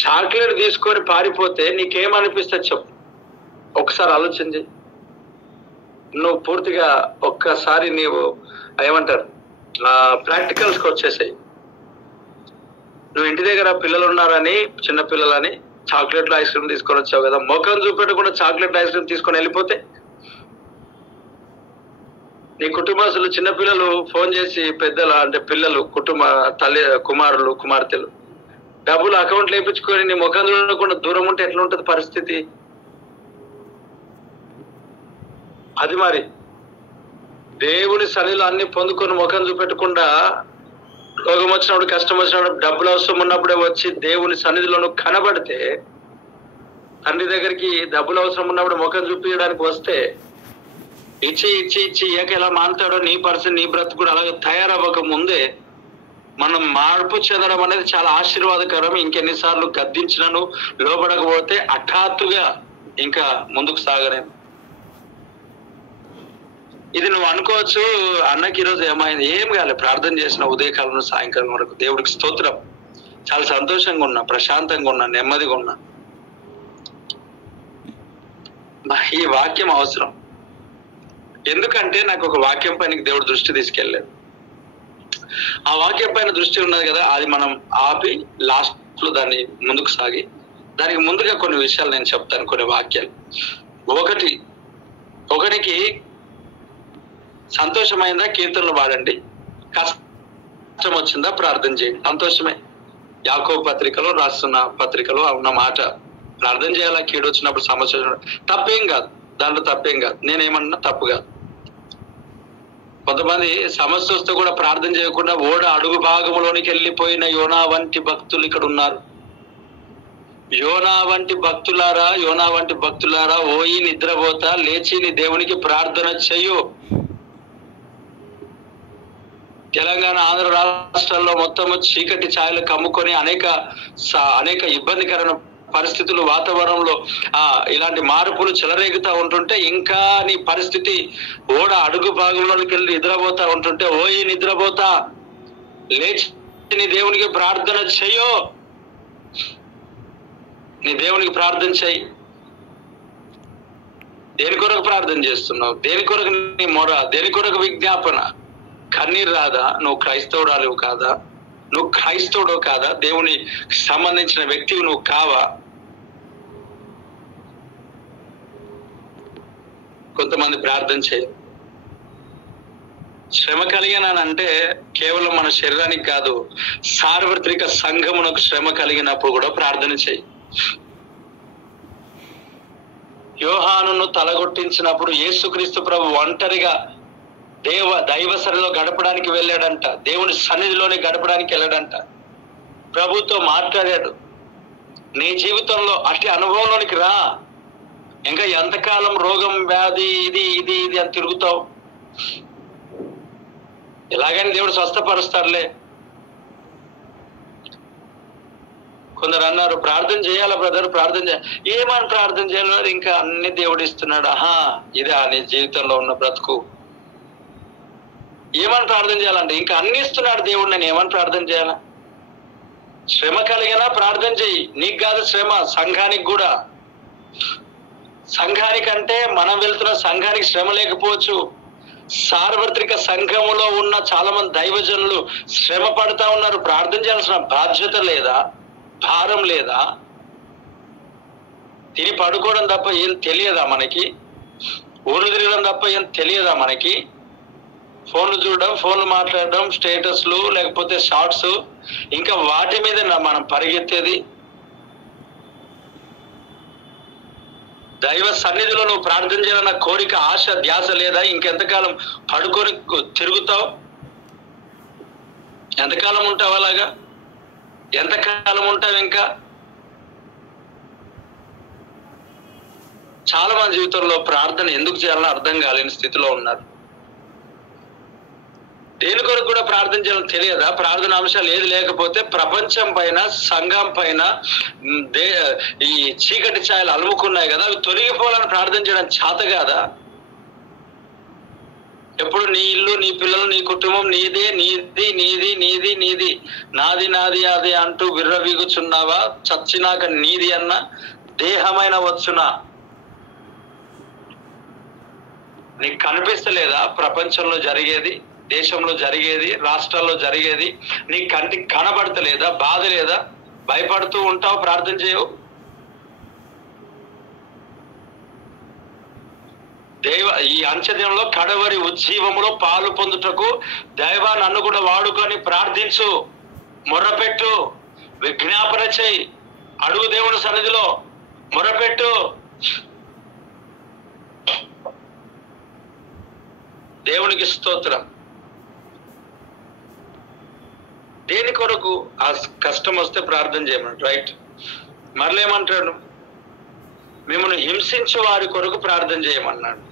చాక్లెట్ తీసుకొని పారిపోతే నీకేమనిపిస్తుంది చెప్పు? ఒకసారి ఆలోచించి, నువ్వు పూర్తిగా ఒక్కసారి నీవు ఏమంటారు ప్రాక్టికల్స్కి వచ్చేసాయి. నువ్వు ఇంటి దగ్గర పిల్లలు ఉన్నారని, చిన్న పిల్లలని చాక్లెట్లు ఐస్ క్రీమ్ తీసుకొని వచ్చావు కదా, ముఖం చూపెట్టకుండా చాక్లెట్ ఐస్ క్రీమ్ తీసుకొని వెళ్ళిపోతే నీ కుటుంబస్తులు, చిన్నపిల్లలు ఫోన్ చేసి, పెద్దలు అంటే పిల్లలు, కుమారులు కుమార్తెలు డబ్బులు అకౌంట్లు వేయించుకొని నీ ముఖం చూడకుండా దూరం ఉంటే ఎట్లా ఉంటుంది పరిస్థితి? అది మరి దేవుని సన్నిధిలో అన్ని పొందుకొని ముఖం చూపెట్టకుండా, రోగం వచ్చినప్పుడు, కష్టం వచ్చినప్పుడు, డబ్బులు అవసరం ఉన్నప్పుడే వచ్చి దేవుని సన్నిధిలో కనబడితే, తండ్రి దగ్గరికి డబ్బులు అవసరం ఉన్నప్పుడు ముఖం చూపించడానికి వస్తే, ఇచ్చి ఎలా మానుతాడో నీ పరిస్థితి, నీ బ్రతుకు కూడా అలాగే తయారవ్వక ముందే మనం మార్పు చెందడం అనేది చాలా ఆశీర్వాదకరం. ఇంకెన్నిసార్లు గద్దించినను లోబడకపోతే హఠాత్తుగా ఇంకా ముందుకు సాగలేను. ఇది నువ్వు అనుకోవచ్చు, అన్నకి ఈరోజు ఏమైంది? ఏం కాలే, ప్రార్థన చేసిన ఉదయకాలం సాయంకాలం వరకు. దేవుడికి స్తోత్రం. చాలా సంతోషంగా ఉన్నా, ప్రశాంతంగా ఉన్నా, నెమ్మదిగా ఉన్నా. ఈ వాక్యం అవసరం. ఎందుకంటే నాకు ఒక వాక్యం పైన దేవుడు దృష్టి తీసుకెళ్ళాడు. ఆ వాక్యం పైన దృష్టి ఉన్నది కదా, అది మనం ఆపి లాస్ట్ లో దాన్ని ముందుకు సాగి, దానికి ముందుగా కొన్ని విషయాలు నేను చెప్తాను, కొన్ని వాక్యాలు. ఒకరికి సంతోషమైందా కీర్తనలు పాడండి, కష్టం వచ్చిందా ప్రార్థన చేయండి. సంతోషమే. యాకోబు పత్రికలో రాస్తున్న పత్రికలో ఉన్న మాట. ప్రార్థన చేయాలా, కీడు వచ్చినప్పుడు, సమస్య తప్పేం కాదు, దాంట్లో తప్పేం కాదు. నేనేమన్నా తప్పు కాదు. కొంతమంది సమస్య వస్తే కూడా ప్రార్థన చేయకుండా ఓడ అడుగు భాగంలోనికి వెళ్ళిపోయిన యోనా వంటి భక్తులు ఇక్కడ ఉన్నారు. యోనా వంటి భక్తులారా, ఓయి నిద్రపోతా, లేచి నీ దేవునికి ప్రార్థన చెయ్యు. తెలంగాణ, ఆంధ్ర రాష్ట్రాల్లో మొత్తము చీకటి ఛాయలు కమ్ముకొని అనేక ఇబ్బందికరమైన పరిస్థితులు, వాతావరణంలో ఇలాంటి మార్పులు చెలరేగుతా ఉంటుంటే, ఇంకా నీ పరిస్థితి ఓడ అడుగు భాగంలోకి వెళ్ళి నిద్రపోతా ఉంటుంటే, ఓయి నిద్రపోతా, లేచి నీ దేవునికి ప్రార్థన చెయ్యో. నీ దేవునికి ప్రార్థన చెయ్యి. దేని కొరకు ప్రార్థన చేస్తున్నావు? దేని కొరకు నీ మొర? దేని కొరకు విజ్ఞాపన? కన్నీరు రాదా? నువ్వు క్రైస్తవురాలు కాదా? నువ్వు క్రైస్తవుడు కాదా? దేవుని సంబంధించిన వ్యక్తివి నువ్వు కావా? కొంతమంది ప్రార్థన చేయరు. శ్రమ కలిగినానంటే కేవలం మన శరీరానికి కాదు, సార్వత్రిక సంఘమునకు శ్రమ కలిగినప్పుడు కూడా ప్రార్థన చేయి. యోహానును తలగొట్టించినప్పుడు యేసుక్రీస్తు ప్రభు ఒంటరిగా దైవ సన్నిధిలో గడపడానికి వెళ్ళాడంట, దేవుని సన్నిధిలోనే గడపడానికి వెళ్ళాడంట. ప్రభుతో మాట్లాడాడు. నీ జీవితంలో అట్టి అనుభవంలోనికి రా. ఇంకా ఎంతకాలం రోగం, వ్యాధి, ఇది ఇది ఇది అని తిరుగుతావు? ఎలాగైనా దేవుడు స్వస్థపరుస్తాడులే. కొందరు అన్నారు, ప్రార్థన చేయాలా బ్రదర్, ప్రార్థన చేయాలి. ఏమని ప్రార్థన చేయాలి? ఇంకా అన్ని దేవుడు ఇస్తున్నాడు. ఇదే నీ జీవితంలో ఉన్న బ్రతుకు. ఏమని ప్రార్థన చేయాలంటే ఇంకా అన్ని ఇస్తున్నాడు దేవుడు, నేను ఏమని ప్రార్థన చేయాలా? శ్రమ కలిగినా ప్రార్థన చెయ్యి. నీకు కాదు శ్రమ, సంఘానికి కూడా. సంఘానికంటే మనం వెళ్తున్న సంఘానికి శ్రమ లేకపోవచ్చు. సార్వత్రిక సంఘములో ఉన్న చాలా మంది దైవజనులు శ్రమ పడతా ఉన్నారు. ప్రార్థన చేయాల్సిన బాధ్యత లేదా? భారం లేదా? తిని పడుకోవడం తప్ప ఏం తెలియదా మనకి? ఊళ్ళు తిరగడం తప్ప ఏం తెలియదా మనకి? ఫోన్లు చూడడం, ఫోన్లు మాట్లాడడం, స్టేటస్లు, లేకపోతే షార్ట్స్, ఇంకా వాటి మీద మనం పరిగెత్తేది. దైవ సన్నిధిలో నువ్వు ప్రార్థన చేయాలన్న కోరిక, ఆశ, ధ్యాస లేదా? ఇంకెంతకాలం పడుకొని తిరుగుతావు? ఎంతకాలం ఉంటావు అలాగా? ఎంతకాలం ఉంటావు? ఇంకా చాలా మంది జీవితంలో ప్రార్థన ఎందుకు చేయాలని అర్థం కాలేని స్థితిలో ఉన్నారు. దేని కొరకు కూడా ప్రార్థన చేయాలని తెలియదా? ప్రార్థన అంశాలు ఏది లేకపోతే ప్రపంచం పైన, సంఘం పైన ఈ చీకటి ఛాయలు అలుముకున్నాయి కదా, అవి తొలగిపోవాలని ప్రార్థన చేయడం చేత కాదా? ఎప్పుడు నీ ఇల్లు, నీ పిల్లలు, నీ కుటుంబం నీదే, నీది నీది నీది నీది, నాది నాది అది అంటూ విర్రవీగుచున్నావా? చచ్చినాక నీది అన్న దేహమైన వచ్చునా? నీకు కనిపిస్తలేదా ప్రపంచంలో జరిగేది, దేశంలో జరిగేది, రాష్ట్రాల్లో జరిగేది? నీ కంటికి కనబడతలేదా? బాధ లేదా? భయపడుతూ ఉంటావు, ప్రార్థన చేయవు. ఈ అంచెదినంలో కడవరి ఉజ్జీవములో పాలు పొందుటకు దైవా నన్ను కూడా వాడుకొని ప్రార్థించు, మొర్రపెట్టు, విజ్ఞాపన చేయి, అడుగు దేవుని సన్నిధిలో మొర్రపెట్టు. దేవునికి స్తోత్రం. దేని కొరకు? ఆ కష్టం వస్తే ప్రార్థన చేయమన్నాడు, రైట్. మరలేమంటాడు? మిమ్మల్ని హింసించే వారి కొరకు ప్రార్థన చేయమన్నాడు.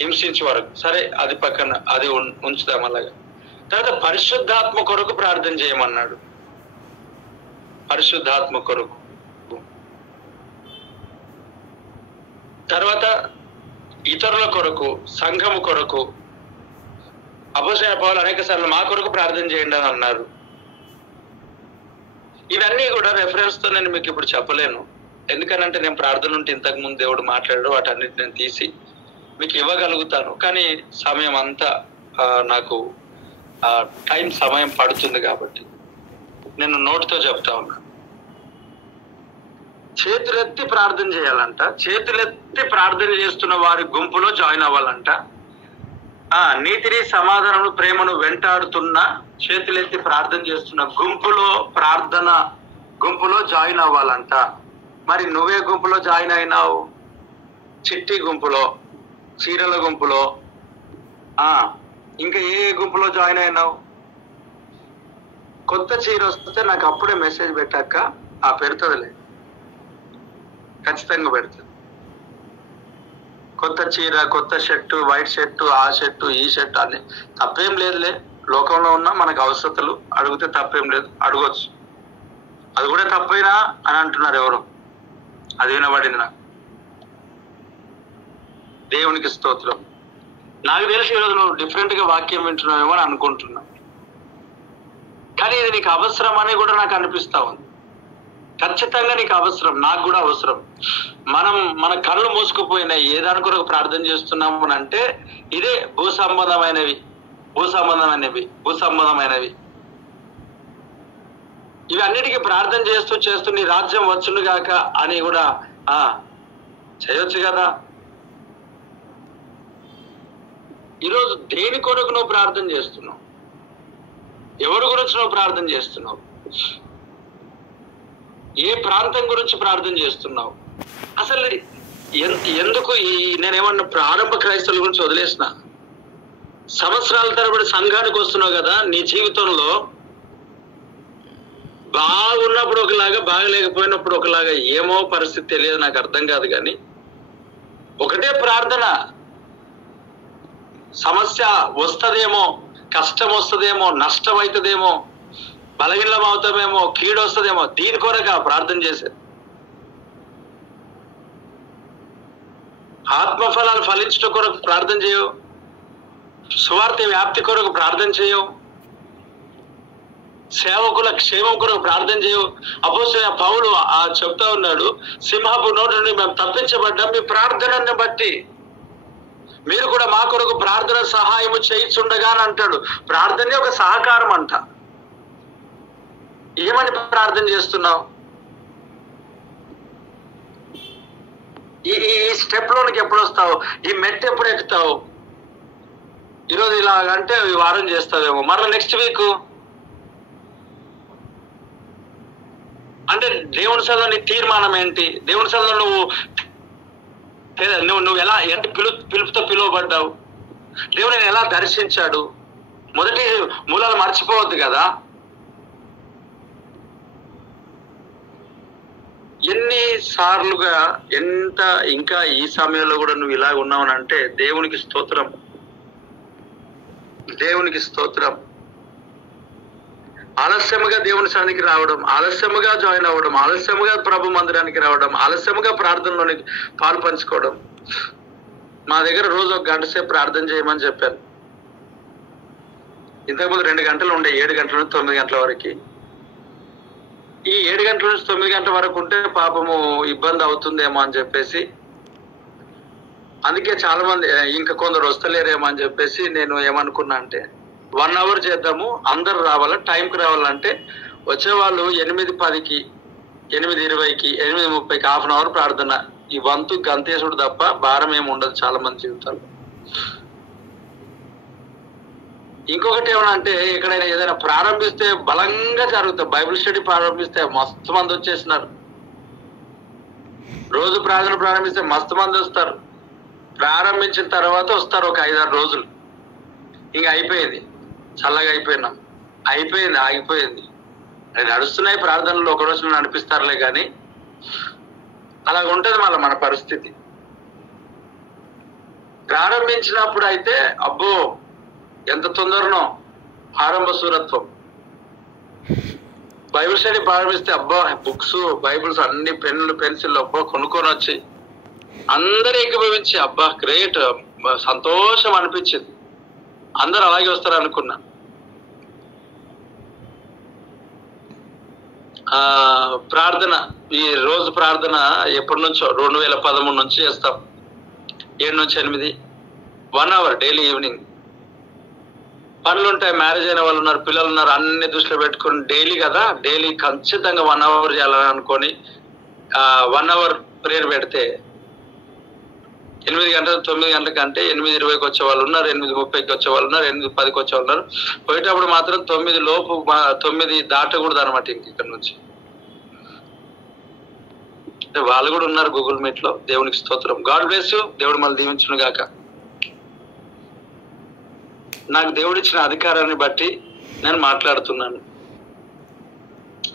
హింసించే వరకు సరే, అది పక్కన, అది ఉంచుదాం అలాగా. తర్వాత పరిశుద్ధాత్మ కొరకు ప్రార్థన చేయమన్నాడు. పరిశుద్ధాత్మ కొరకు. తర్వాత ఇతరుల కొరకు, సంఘము కొరకు. అపోస్తలుడైన పౌలు అనేక సార్లు మా కొరకు ప్రార్థన చేయండి అని అన్నారు. ఇవన్నీ కూడా రెఫరెన్స్ తో నేను మీకు ఇప్పుడు చెప్పలేను. ఎందుకనంటే నేను ప్రార్థన ఉంటే ఇంతకు ముందు దేవుడు మాట్లాడాడు, వాటన్నిటి నేను తీసి మీకు ఇవ్వగలుగుతాను. కానీ సమయం అంతా నాకు సమయం పడుతుంది కాబట్టి నేను నోటితో చెప్తా ఉన్నా. చేతులెత్తి ప్రార్థన చేయాలంట. చేతులెత్తి ప్రార్థన చేస్తున్న వారి గుంపులో జాయిన్ అవ్వాలంట. నీతిని, సమాధానము, ప్రేమను వెంటాడుతున్న, చేతులెత్తి ప్రార్థన చేస్తున్న గుంపులో జాయిన్ అవ్వాలంట. మరి నువ్వే గుంపులో జాయిన్ అయినావు? చిట్టి గుంపులో, చీరల గుంపులో, ఇంకా ఏ గుంపులో జాయిన్ అయినావు? కొత్త చీర వస్తే నాకు అప్పుడే మెసేజ్ పెట్టాక పెడుతుందిలే, ఖచ్చితంగా పెడుతుంది. కొత్త చీర, కొత్త షర్టు, వైట్ షర్టు, ఆ షర్టు, ఈ షర్టు అని తప్పేం లేదులే. లోకంలో ఉన్న మనకు అవసరతలు అడిగితే తప్పేం లేదు, అడగొచ్చు. అది కూడా తప్పైనా అని అంటున్నారు ఎవరు? అది వినబడింది నాకు. దేవునికి స్తోత్రం. నాకు తెలిసి ఈరోజు నువ్వు డిఫరెంట్ గా వాక్యం వింటున్నావేమో అని అనుకుంటున్నా. కానీ ఇది నీకు అవసరం అని కూడా నాకు అనిపిస్తా ఉంది. ఖచ్చితంగా నీకు అవసరం, నాకు కూడా అవసరం. మన కళ్ళు మూసుకుపోయినాయి. ఏ దాని కొరకు ప్రార్థన చేస్తున్నాము అని అంటే ఇదే భూ సంబంధమైనవి. ఇవన్నిటికీ ప్రార్థన చేస్తూ నీ రాజ్యం వచ్చును గాక అని కూడా చేయొచ్చు కదా. ఈరోజు దేని కొరకు నువ్వు ప్రార్థన చేస్తున్నావు? ఎవరి గురించి నువ్వు ప్రార్థన చేస్తున్నావు? ఏ ప్రాంతం గురించి ప్రార్థన చేస్తున్నావు? అసలు ఎందుకు నేనేమన్నా ప్రారంభ క్రైస్తవుల గురించి వదిలేసిన, సంవత్సరాల తరబడి సంఘానికి వస్తున్నావు కదా, నీ జీవితంలో బాగున్నప్పుడు ఒకలాగా, బాగలేకపోయినప్పుడు ఒకలాగా, ఏమో పరిస్థితి తెలియదు, నాకు అర్థం కాదు. కానీ ఒకటే ప్రార్థన, సమస్య వస్తుందేమో, కష్టం వస్తుందేమో, నష్టం అవుతుందేమో, బలహీనం అవుతామేమో, కీడు వస్తుందేమో, దీని కొరగా ప్రార్థన చేసేది. ఆత్మఫలాలు ఫలించడం కొరకు ప్రార్థన చేయవు, సువార్త వ్యాప్తి కొరకు ప్రార్థన చేయవు, సేవకుల క్షేమం కొరకు ప్రార్థన చేయవు. అపోస్తలుడైన పౌలు చెప్తా ఉన్నాడు, సింహపు నోటి నుండి మేము తప్పించబడ్డాం మీ ప్రార్థనని బట్టి, మీరు కూడా మా కొరకు ప్రార్థన సహాయము చేయించుండగా అని అంటాడు. ప్రార్థనే ఒక సహకారం అంట. ఏమని ప్రార్థన చేస్తున్నావు? ఈ స్టెప్ లోనికి ఎప్పుడు వస్తావు? ఈ మెట్ ఎప్పుడు ఎక్కుతావు? ఈరోజు ఇలాగంటే ఈ వారం చేస్తావేమో, మరలా నెక్స్ట్ వీక్ అంటే దేవుని సభలో నీ తీర్మానం ఏంటి? దేవుని సభలో నువ్వు ఎలా పిలుపుతో పిలువబడ్డావు? దేవుని ఎలా దర్శించాడు? మొదటి మూలాలు మర్చిపోవద్దు కదా. ఎన్నిసార్లుగా ఇంకా ఈ సమయంలో కూడా నువ్వు ఇలా ఉన్నావనంటే దేవునికి స్తోత్రం, దేవునికి స్తోత్రం. ఆలస్యముగా దేవుని సన్నిధికి రావడం, ఆలస్యముగా జాయిన్ అవ్వడం, ఆలస్యముగా ప్రభు మందిరానికి రావడం, ఆలస్యముగా ప్రార్థనలోనికి పాలు పంచుకోవడం. మా దగ్గర రోజు 1 గంట సేపు ప్రార్థన చేయమని చెప్పాను. ఇంతకుముందు 2 గంటలు ఉండే, 7 గంటల నుంచి 9 గంటల వరకు. ఈ 7 గంటల నుంచి 9 గంటల వరకు ఉంటే పాపము ఇబ్బంది అవుతుందేమో అని చెప్పేసి, అందుకే చాలా మంది ఇంకా కొందరు వస్తలేరేమో అని చెప్పేసి నేను ఏమనుకున్నా అంటే 1 అవర్ చేద్దాము, అందరు రావాలా, టైంకి రావాలంటే వచ్చేవాళ్ళు 8:10కి, 8:20కి, 8:30కి హాఫ్ అన్ అవర్ ప్రార్థన. ఈ వంతు గంతేశుడు తప్ప భారం ఏమి ఉండదు చాలా మంది జీవితాలు. ఇంకొకటి ఏమనంటే, ఎక్కడైనా ఏదైనా ప్రారంభిస్తే బలంగా జరుగుతుంది. బైబిల్ స్టడీ ప్రారంభిస్తే మస్తు మంది వచ్చేసినారు. రోజు ప్రార్థన ప్రారంభిస్తే మస్తు మంది వస్తారు. ప్రారంభించిన తర్వాత వస్తారు ఒక 5-6 రోజులు, ఇంకా అయిపోయింది, చల్లగా అయిపోయినాం, అయిపోయింది, ఆగిపోయింది. అది నడుస్తున్నాయి ప్రార్థనలు, ఒక రోజు నడిపిస్తారులే. కానీ అలాగ ఉంటుంది మళ్ళీ మన పరిస్థితి. ప్రారంభించినప్పుడు అయితే అబ్బో ఎంత తొందరనో ఆరంభ సూరత్వం. బైబిల్ స్టడీ ప్రారంభిస్తే అబ్బా బుక్స్, బైబిల్స్ అన్ని, పెన్నులు, పెన్సిల్ అబ్బా కొనుక్కొని వచ్చి అందరూ ఏకీభవించి అబ్బా గ్రేట్, సంతోషం అనిపించింది. అందరు అలాగే వస్తారు అనుకున్నా. ప్రార్థన, ఈ రోజు ప్రార్థన ఎప్పటి నుంచో 2013 నుంచి చేస్తాం. 7 నుంచి 8, 1 అవర్ డైలీ ఈవినింగ్. పనులు ఉంటాయి, మ్యారేజ్ అయిన వాళ్ళు ఉన్నారు, పిల్లలు ఉన్నారు, అన్ని దృష్టిలో పెట్టుకుని డైలీ కదా, డైలీ ఖచ్చితంగా 1 అవర్ చేయాలని అనుకొని 1 అవర్ ప్రేయర్ పెడితే 8 గంటలు 9 గంటల కంటే 8:20కి వచ్చే వాళ్ళు ఉన్నారు, 8:30కి వచ్చే వాళ్ళు ఉన్నారు, 8:10కి వచ్చే వాళ్ళు ఉన్నారు. పోయేటప్పుడు మాత్రం 9 లోపు, 9 దాటకూడదు అనమాట. ఇక్కడ నుంచి వాళ్ళు కూడా ఉన్నారు గూగుల్ మీట్ లో. దేవునికి స్తోత్రం. God bless you. దేవుడు మళ్ళీ దీవించును గాక. నాకు దేవుడు ఇచ్చిన అధికారాన్ని బట్టి నేను మాట్లాడుతున్నాను.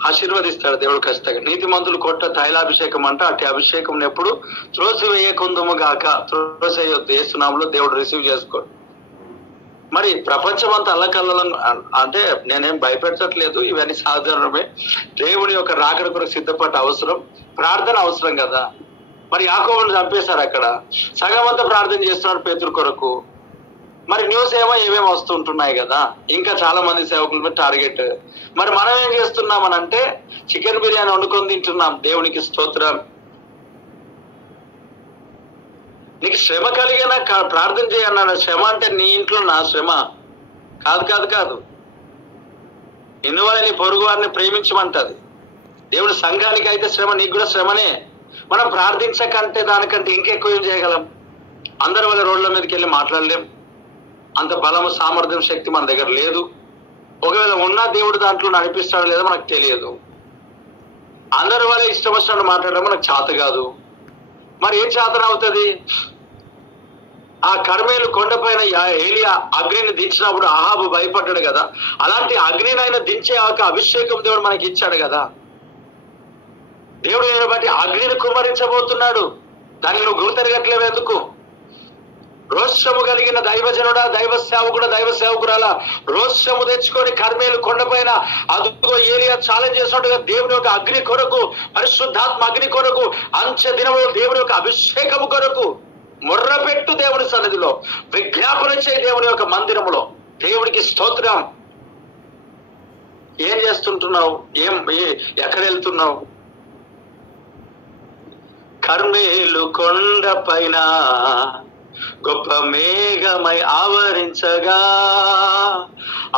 ఆశీర్వదిస్తాడు దేవుడు ఖచ్చితంగా. నీతిమంతులు కొట్ట తైలాభిషేకం అంట, అట్టి అభిషేకం ఎప్పుడు త్రోసివేయకుందుము గాక. త్రోసేయొద్దు, యేసునామములో దేవుడు రిసీవ్ చేసుకోడు. మరి ప్రపంచం అంతా అల్లకల్లలో, అంటే నేనేం భయపెట్టట్లేదు, ఇవన్నీ సాధారణమే. దేవుని యొక్క రాకడ కొరకు సిద్ధపడ్డ అవసరం, ప్రార్థన అవసరం కదా. మరి యాకోబుని చంపేశారు అక్కడ, సగం అంతా ప్రార్థన చేస్తున్నారు పేతురు కొరకు. మరి న్యూస్ ఏమేమి వస్తుంటున్నాయి కదా, ఇంకా చాలా మంది సేవకుల మీద టార్గెట్. మరి మనం ఏం చేస్తున్నామనంటే చికెన్ బిర్యానీ వండుకొని తింటున్నాం. దేవునికి స్తోత్రం. నీకు శ్రమ కలిగిన ప్రార్థన చేయన్నాడు. శ్రమ అంటే నీ ఇంట్లో నా శ్రమ కాదు, కాదు, కాదు. నిన్ను వల్ల నీ పొరుగు వారిని ప్రేమించమంటది. దేవుడు సంఘానికి అయితే శ్రమ, నీకు కూడా శ్రమనే. మనం ప్రార్థించకంటే దానికంటే ఇంకెక్కువ ఏం చేయగలం? అందరి వల్ల రోడ్ల మీదకి వెళ్ళి మాట్లాడలేం. అంత బలము, సామర్థ్యం, శక్తి మన దగ్గర లేదు. ఒకవేళ ఉన్నా దేవుడు దాంట్లో నడిపిస్తాడో లేదో మనకు తెలియదు. అందరి వల్ల ఇష్టం వచ్చినట్టు మాట్లాడడం మనకు చేత కాదు. మరి ఏం చేతన అవుతుంది? ఆ కర్మేలు కొండపైన ఏలియా అగ్నిని దించినప్పుడు అహాబు భయపడ్డాడు కదా, అలాంటి అగ్నిని ఆయన దించే ఒక అభిషేకం దేవుడు మనకి ఇచ్చాడు కదా. దేవుడు నేను బట్టి అగ్నిని కుమ్మరించబోతున్నాడు. దాన్ని నువ్వు గుర్తెరగట్లేవు ఎందుకు? రోషము కలిగిన దైవజనుడా, దైవ సేవకుడా, దైవ సేవకురాలా, రోషము తెచ్చుకొని కర్మేలు కొండపైన అదుగో ఏలియా ఛాలెంజ్ చేసినట్టుగా దేవుని యొక్క అగ్ని కొరకు, పరిశుద్ధాత్మ అగ్ని కొరకు, అంచె దినములో దేవుని యొక్క అభిషేకము కొరకు మొర్రపెట్టు. దేవుని సన్నిధిలో విజ్ఞాపన చేయి. దేవుని యొక్క మందిరములో దేవుడికి స్తోత్రం. ఏం చేస్తుంటున్నావు? ఎక్కడ వెళ్తున్నావు? కర్మేలు కొండ పైన గొప్ప మేఘమై ఆవరించగా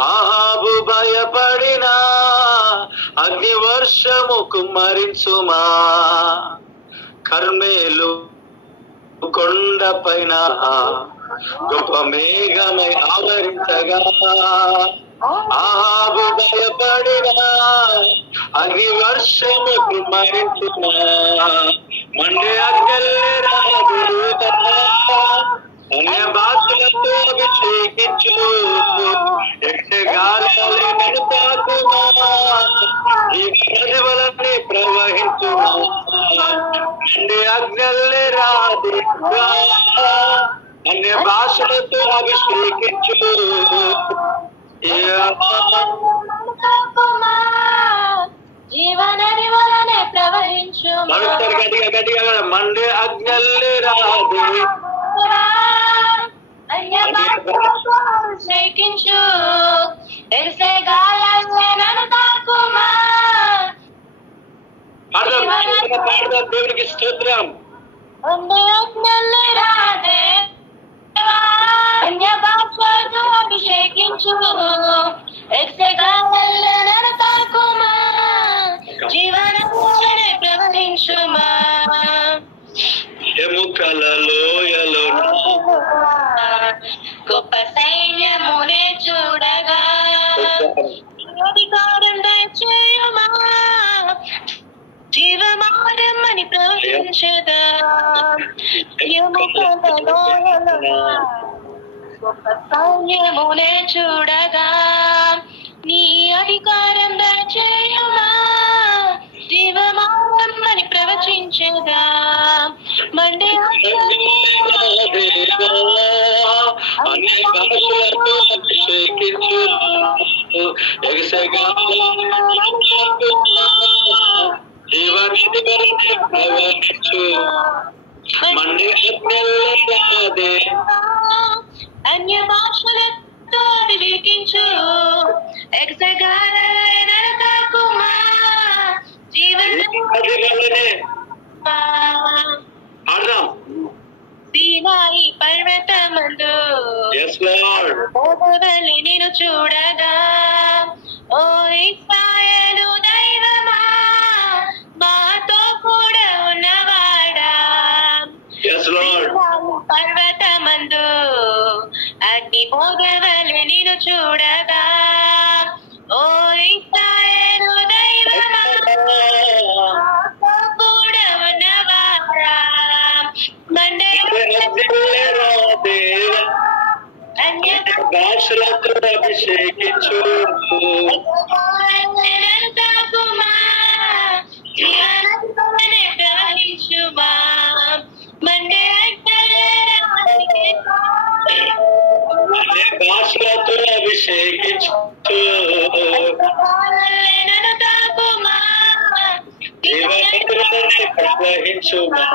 అహాబు భయపడినా అగ్ని వర్షము కుమ్మరించుమా. కర్మేలు కొండ పైన గొప్ప మేఘమై ఆవరించగా అహాబు భయపడినా అగ్ని వర్షము కుమ్మరించుమా. మండే అగ్గల్లే రాదు అన్య భాషలతో అభిషేకించు, యక్షగాలాలే నన్ను తాకుమా, జీవనదివలనే ప్రవహించుమా. మండే అగ్గల్లే రాదు అన్య భాషలతో అభిషేకించు, జీవనది వలనే ప్రవహించు. గట్టిగా గట్టిగా మండే అగ్నల్లే రాదు అభిషేకించు, ఎరిసే గాలల్లే నన్ను తాకుమా. దేవునికి స్తోత్రం. అగ్నల్లే రాదే అన్య భాషతో అభిషేకించు, ఎరిసే గాలల్లే నన్ను తాకుమా, జీవనమునే ప్రవహించుమా. ఎముకల లోయలో గొప్ప సైన్యమునే చూడగా అధికారం దయచేయుమా, జీవమార్గమని ప్రవహించదా. ఎముకల లోయలో గొప్ప సైన్యమునే చూడగా నీ అధికారం దయచేయుమా, జీవమార్గమని ప్రవచించదా. మండే అన్ని భాషలతో అభిషేకించు, జీవనిధి వలనే ప్రవహించు. మండే అగ్నిల్లే అన్య భాషలతో అభిషేకించు, యక్షగాలాలే నన్ను తాకుమా, జీవనది వలనే ఆడదాం. సీనాయి పర్వతమందు నేను చూడగా, ఓ ఇశ్రాయేలు దైవమా, మాతో కూడా ఉన్నవాడా. పర్వతమందు అగ్ని పొగవలె నేను చూడగా, ఓ ఇశ్రాయేలు దైవమా, మాతో కూడా ఉన్నవాడా. మండే భాషలతో అభిషేకించు, తాకుమా, జీవనమునే ప్రవహించుమా. మండే భాషలతో అభిషేకించు, నన్ను తాకుమా, జీవనమునే ప్రవహించుమా.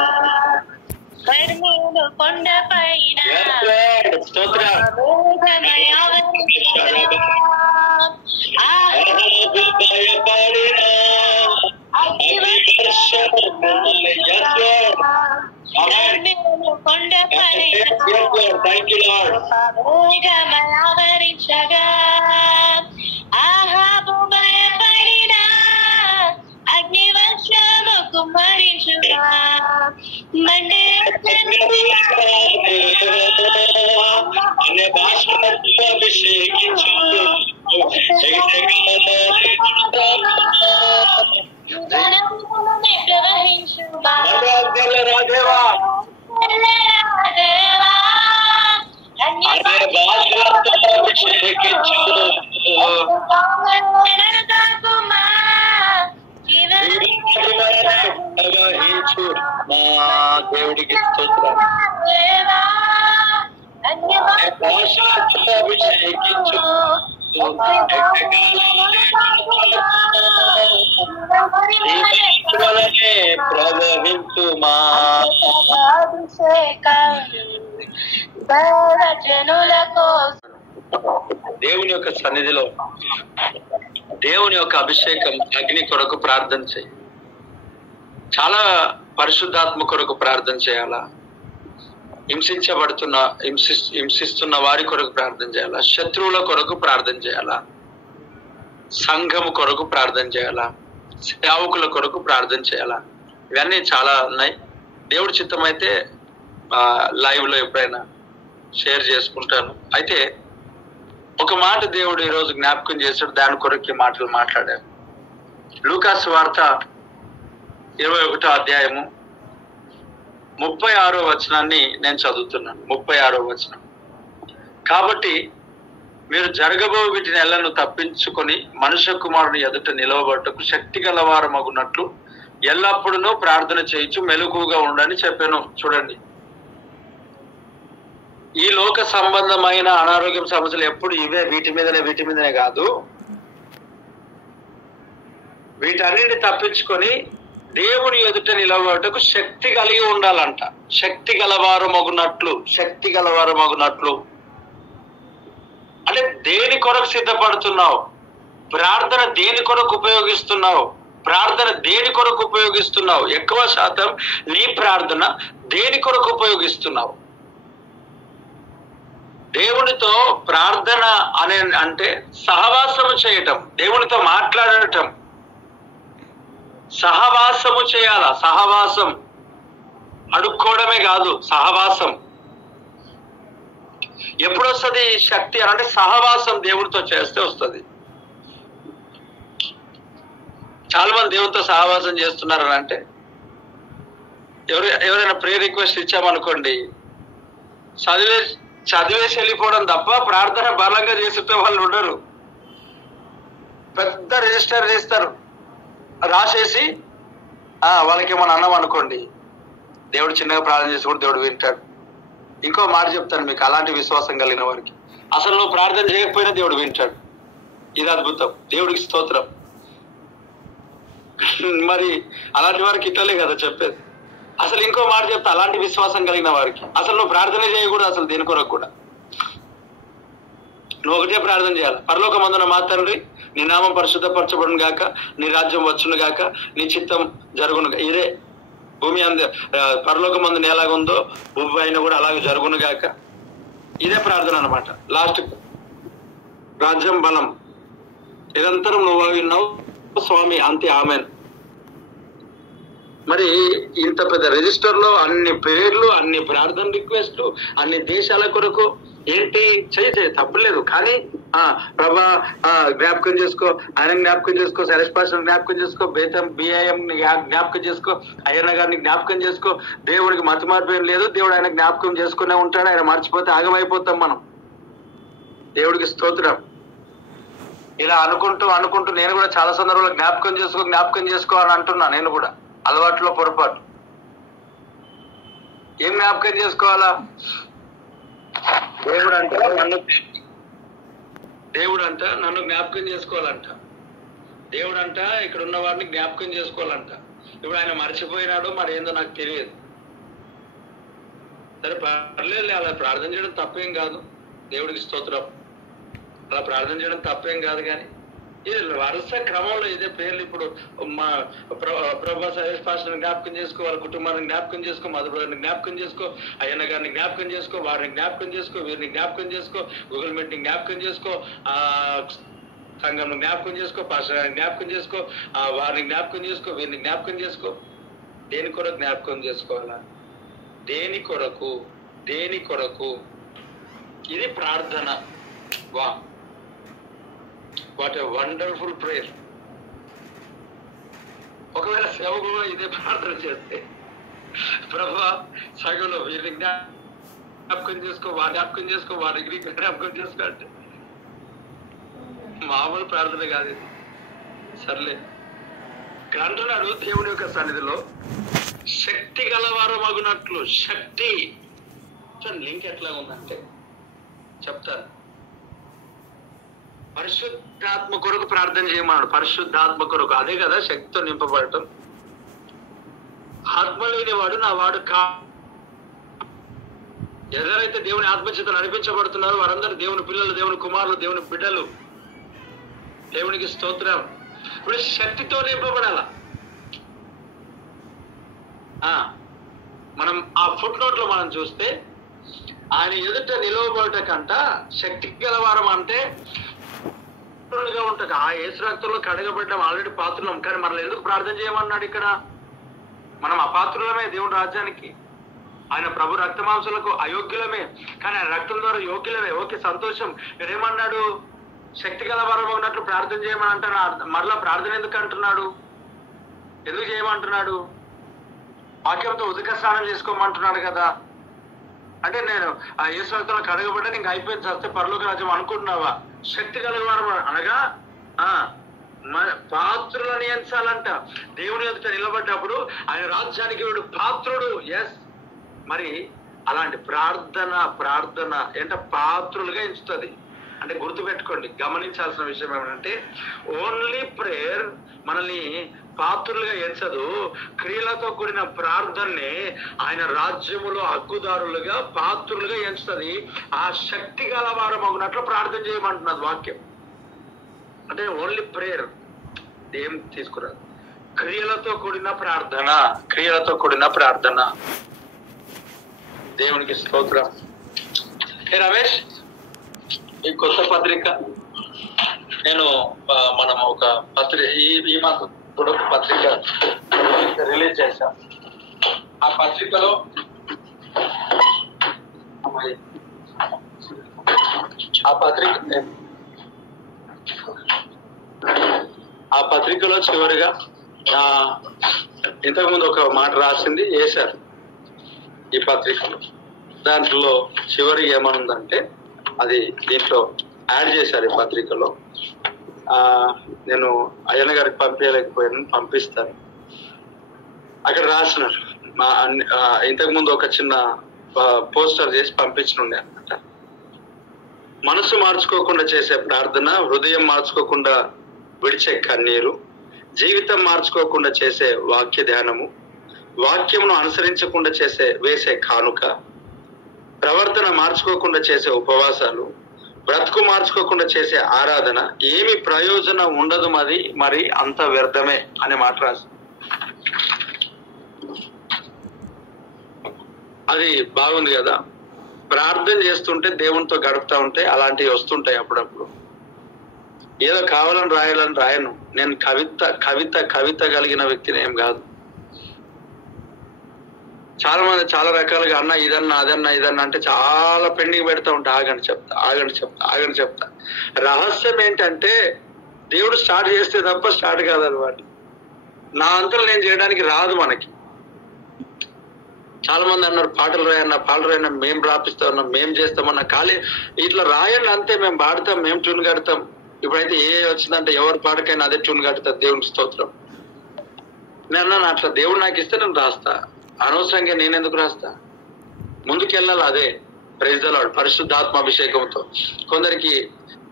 కర్మేలు కొండ పైన కొండ పైన ఆహాబు భయపడిన అగ్ని వర్షము కుమ్మరించుగా. మండే అనే భాషలతో అభిషేకించు, ప్రవహించుగా. రాదేవా దేవుడికి స్తోత్రం. అభిషేకించు ప్రవహించుమా దేవుని యొక్క సన్నిధిలో దేవుని యొక్క అభిషేకం అగ్ని కొరకు ప్రార్థన చేయి. చాలా పరిశుద్ధాత్మ కొరకు ప్రార్థన చేయాలా, హింసిస్తున్న వారి కొరకు ప్రార్థన చేయాలా, శత్రువుల కొరకు ప్రార్థన చేయాలా, సంఘము కొరకు ప్రార్థన చేయాలా, సేవకుల కొరకు ప్రార్థన చేయాలా. ఇవన్నీ చాలా ఉన్నాయి. దేవుడి చిత్తం అయితే లైవ్ లో ఎప్పుడైనా షేర్ చేసుకుంటాను. అయితే ఒక మాట దేవుడు ఈరోజు జ్ఞాపకం చేశాడు, దాని కొరకు మాటలు మాట్లాడారు. లూకాసు వార్త 21వ అధ్యాయము 36వ వచనాన్ని నేను చదువుతున్నాను. 36వ వచనం. కాబట్టి మీరు జరగబో వీటిని ఎల్లను తప్పించుకొని మనుష్య కుమారుని ఎదుట నిలవబట్టుకు శక్తి గలవారమగునట్లు ఎల్లప్పుడూ ప్రార్థన చేయించు మెలకుగా ఉండని చెప్పాను. చూడండి, ఈ లోక సంబంధమైన అనారోగ్యం సమస్యలు ఎప్పుడు ఇవే, వీటి మీదనే కాదు. వీటన్నిటిని తప్పించుకొని దేవుని ఎదుట నిలబడటకు శక్తి కలిగి ఉండాలంట. శక్తి గలవారమగునట్లు అంటే దేని కొరకు సిద్ధపడుతున్నావు? ప్రార్థన దేని కొరకు ఉపయోగిస్తున్నావు? ఎక్కువ శాతం నీ ప్రార్థన దేని కొరకు ఉపయోగిస్తున్నావు? దేవునితో ప్రార్థన అంటే సహవాసము చేయటం, దేవునితో మాట్లాడటం, సహవాసము చేయాల. సహవాసం అడుక్కోవడమే కాదు, సహవాసం. ఎప్పుడు వస్తుంది శక్తి అంటే సహవాసం దేవుడితో చేస్తే వస్తుంది. చాలా మంది దేవుడితో సహవాసం చేస్తున్నారని అంటే ఎవరైనా ప్రేయర్ రిక్వెస్ట్ ఇచ్చామనుకోండి, చదివేసి వెళ్ళిపోవడం తప్ప ప్రార్థన బలంగా చేసే వాళ్ళు ఉండరు. పెద్ద రిజిస్టర్ చేస్తారు, రాసేసి వాళ్ళకి ఏమన్నా అన్నాం అనుకోండి, దేవుడు చిన్నగా ప్రార్థన చేసి కూడా దేవుడు వింటాడు. ఇంకో మాట చెప్తాను మీకు, అలాంటి విశ్వాసం కలిగిన వారికి అసలు నువ్వు ప్రార్థన చేయకపోయినా దేవుడు వింటాడు. ఇది అద్భుతం, దేవుడికి స్తోత్రం. మరి అలాంటి వారికి ఇట్లలే కదా చెప్పేది. అసలు ఇంకో మాట చెప్తా, అలాంటి విశ్వాసం కలిగిన వారికి అసలు నువ్వు ప్రార్థన చేయకూడదు, అసలు దేని కొరకు కూడా. నువ్వు ఒకటే ప్రార్థన చేయాలి, పరలోకమందున మా తండ్రి, నీ నామం పరిశుద్ధపరచబడును గాక, నీ రాజ్యం వచ్చును గాక, నీ చిత్తం జరుగును. ఇదే భూమి పరలోకమందున ఎలాగుందో భూమి పైన కూడా అలాగే జరుగును గాక. ఇదే ప్రార్థన అన్నమాట. లాస్ట్ రాజ్యం బలం నిరంతరం నువ్వు విన్నావు స్వామి, అంతే, ఆమెన్. మరి ఇంత పెద్ద రిజిస్టర్ లో అన్ని పేర్లు, అన్ని ప్రార్థన రిక్వెస్ట్లు, అన్ని దేశాల కొరకు ఏంటి చేయి తప్పలేదు. కానీ ప్రభా జ్ఞాపకం చేసుకో, ఆయన జ్ఞాపకం చేసుకో, సరేష్ పాస్టర్ జ్ఞాపకం చేసుకో, బిఐఎం జ్ఞాపకం చేసుకో, అయ్యన్న గారిని జ్ఞాపకం చేసుకో. దేవుడికి మతి మార్పు ఏం లేదు, దేవుడు ఆయన జ్ఞాపకం చేసుకునే ఉంటాడు. ఆయన మర్చిపోతే ఆగమైపోతాం మనం. దేవుడికి స్తోత్రం. ఇలా అనుకుంటూ నేను కూడా చాలా సందర్భాల్లో జ్ఞాపకం చేసుకో అని అంటున్నా. నేను కూడా అలవాట్లో పొరపాటు. ఏం జ్ఞాపకం చేసుకోవాలా? దేవుడు అంట నన్ను జ్ఞాపకం చేసుకోవాలంట. దేవుడు అంట ఇక్కడ ఉన్న వాడిని జ్ఞాపకం చేసుకోవాలంట. ఇప్పుడు ఆయన మర్చిపోయినాడు, మరి ఏందో నాకు తెలియదు. సరే పర్లేదు, అలా ప్రార్థన చేయడం తప్పేం కాదు. దేవుడికి స్తోత్రం. అలా ప్రార్థన చేయడం తప్పేం కాదు. కానీ ఇది వరుస క్రమంలో ఇదే పేర్లు. ఇప్పుడు మా ప్రభా సరేష్ పాస్టర్ని జ్ఞాపకం చేసుకో, వాళ్ళ కుటుంబాన్ని జ్ఞాపకం చేసుకో, మధుబ్రదర్ని జ్ఞాపకం చేసుకో, అయ్యన్న గారిని జ్ఞాపకం చేసుకో, వారిని జ్ఞాపకం చేసుకో, వీరిని జ్ఞాపకం చేసుకో, గూగుల్ మీట్ని జ్ఞాపకం చేసుకో, సంఘంను జ్ఞాపకం చేసుకో, పాస్టర్ గారిని జ్ఞాపకం చేసుకో, వారిని జ్ఞాపకం చేసుకో, వీరిని జ్ఞాపకం చేసుకో. దేని కొరకు జ్ఞాపకం చేసుకోవాలా? దేని కొరకు? ఇది ప్రార్థన. What a wonderful prayer. ఒకవేళ సేవకులు ఇదే ప్రార్థన చేస్తే, ప్రభా సగంలో వీరిని జ్ఞాపకం చేసుకో, వారి జ్ఞాపకం చేసుకో, వారి జ్ఞాపకం చేసుకో అంటే మామూలు ప్రార్థన కాదు ఇది. సర్లే అంటున్నాడు, దేవుని యొక్క సన్నిధిలో శక్తి గలవారు మగునట్లు. శక్తి లింక్ ఎట్లా ఉందంటే చెప్తాను. పరిశుద్ధాత్మ కొరకు ప్రార్థన చేయమన్నాడు. పరిశుద్ధాత్మ కొరకు, అదే కదా శక్తితో నింపబడటం. ఆత్మ లేనివాడు నా వాడు కా. ఎవరైతే దేవుని ఆత్మచేత నడిపించబడుతున్నారో వారందరూ దేవుని పిల్లలు, దేవుని కుమారులు, దేవుని బిడ్డలు. దేవునికి స్తోత్రం. ఇప్పుడు శక్తితో నింపబడాల. మనం ఆ ఫుట్ నోట్ లో మనం చూస్తే ఆయన ఎదుట నిలవబడట కంట శక్తి గలవారం అంటే ఉంటుంది. ఆ యేసు రక్తంలో కడగబడ్డం, ఆల్రెడీ పాత్రలం. కానీ మనల్ని ఎందుకు ప్రార్థన చేయమన్నాడు ఇక్కడ? మనం అపాత్రులమే దేవుని రాజ్యానికి. ఆయన ప్రభు రక్తమాంసాలకు అయోగ్యులమే, కానీ ఆయన రక్తం ద్వారా యోగ్యులమే. ఓకే, సంతోషం. మీరేమన్నాడు? శక్తి గలవారం ఉన్నట్లు ప్రార్థన చేయమని అంటారు. మరలా ప్రార్థన ఎందుకు అంటున్నాడు? ఎందుకు చేయమంటున్నాడు? వాక్యంతో ఉదక స్నానం చేసుకోమంటున్నాడు కదా. అంటే నేను ఆ యేసు రక్తంలో కడగబడ్డా నీకు అయిపోయింది, చస్తే పరలోక రాజ్యం అనుకుంటున్నావా? శక్తి గలవారం అనగా పాత్రులని ఎంచాలంట. దేవుని ఎదుట నిలబడ్డప్పుడు ఆయన రాజ్యానికి వీడు పాత్రుడు. ఎస్, మరి అలాంటి ప్రార్థన ఏంట పాత్రులుగా ఎంచుతుంది. అంటే గుర్తుపెట్టుకోండి, గమనించాల్సిన విషయం ఏమంటే ఓన్లీ ప్రేయర్ మనల్ని పాత్రులుగా ఎంచదు. క్రియలతో కూడిన ప్రార్థనని ఆయన రాజ్యములో హక్కుదారులుగా, పాత్రులుగా ఎంచుతుంది. ఆ శక్తి గలవారం అగునట్లు ప్రార్థన చేయమంటున్నది వాక్యం. అంటే ఓన్లీ ప్రేయర్ ఏం తీసుకురాదు. క్రియలతో కూడిన ప్రార్థన. దేవునికి స్తోత్రం. రమేష్, ఈ కొత్త పత్రిక నేను మనం ఒక పత్రిక ఈ మాసం కూడా ఒక పత్రిక రిలీజ్ చేశాం. ఆ పత్రికలో చివరిగా ఇంతకుముందు ఒక మాట రాసింది వేశారు ఈ పత్రికలో. దాంట్లో చివరి ఏమనుందంటే అది దీంట్లో యాడ్ చేశారు ఈ పత్రికలో. నేను అయ్యన్న గారికి పంపించలేకపోయాను, పంపిస్తాను. అక్కడ రాసినారు. ఇంతకుముందు ఒక చిన్న పోస్టర్ చేసి పంపించనుండే అనమాట. మనసు మార్చుకోకుండా చేసే ప్రార్థన, హృదయం మార్చుకోకుండా విడిచే కన్నీరు, జీవితం మార్చుకోకుండా చేసే వాక్య ధ్యానము, వాక్యమును అనుసరించకుండా వేసే కానుక, ప్రవర్తన మార్చుకోకుండా చేసే ఉపవాసాలు, బ్రతుకు మార్చుకోకుండా చేసే ఆరాధన ఏమి ప్రయోజనం ఉండదు, మరి అంత వ్యర్థమే అనే మాట రాసి. అది బాగుంది కదా. ప్రార్థన చేస్తుంటే, దేవునితో గడుపుతా ఉంటే అలాంటివి వస్తుంటాయి అప్పుడప్పుడు. ఏదో కావాలని రాయను. నేను కవిత కలిగిన వ్యక్తిని ఏం కాదు. చాలా మంది చాలా రకాలుగా అన్న ఇదన్నా అదన్నా అంటే చాలా పెండింగ్ పెడతా ఉంటా. ఆగండి చెప్తా. రహస్యం ఏంటంటే దేవుడు స్టార్ట్ చేస్తే తప్ప స్టార్ట్ కాదన్నమాట. నా అంతలో నేను చేయడానికి రాదు మనకి. చాలా మంది అన్నారు పాటలు రాయన్నా మేము రాపిస్తా ఉన్నాం, మేము చేస్తామన్నా. ఖాళీ ఇట్లా రాయండి అంతే. మేము పాడతాం, మేము ట్యూన్ కడతాం. ఇప్పుడైతే వచ్చిందంటే ఎవరి పాటకైనా అదే ట్యూన్ కడతారు. దేవుని స్తోత్రం. నేను అట్లా దేవుడు నాకు ఇస్తే నేను రాస్తా. అనవసరంగా నేను ఎందుకు రాస్తా? ముందుకెళ్ళాలి. అదే ప్రైజ్ ది లార్డ్. పరిశుద్ధాత్మ అభిషేకంతో కొందరికి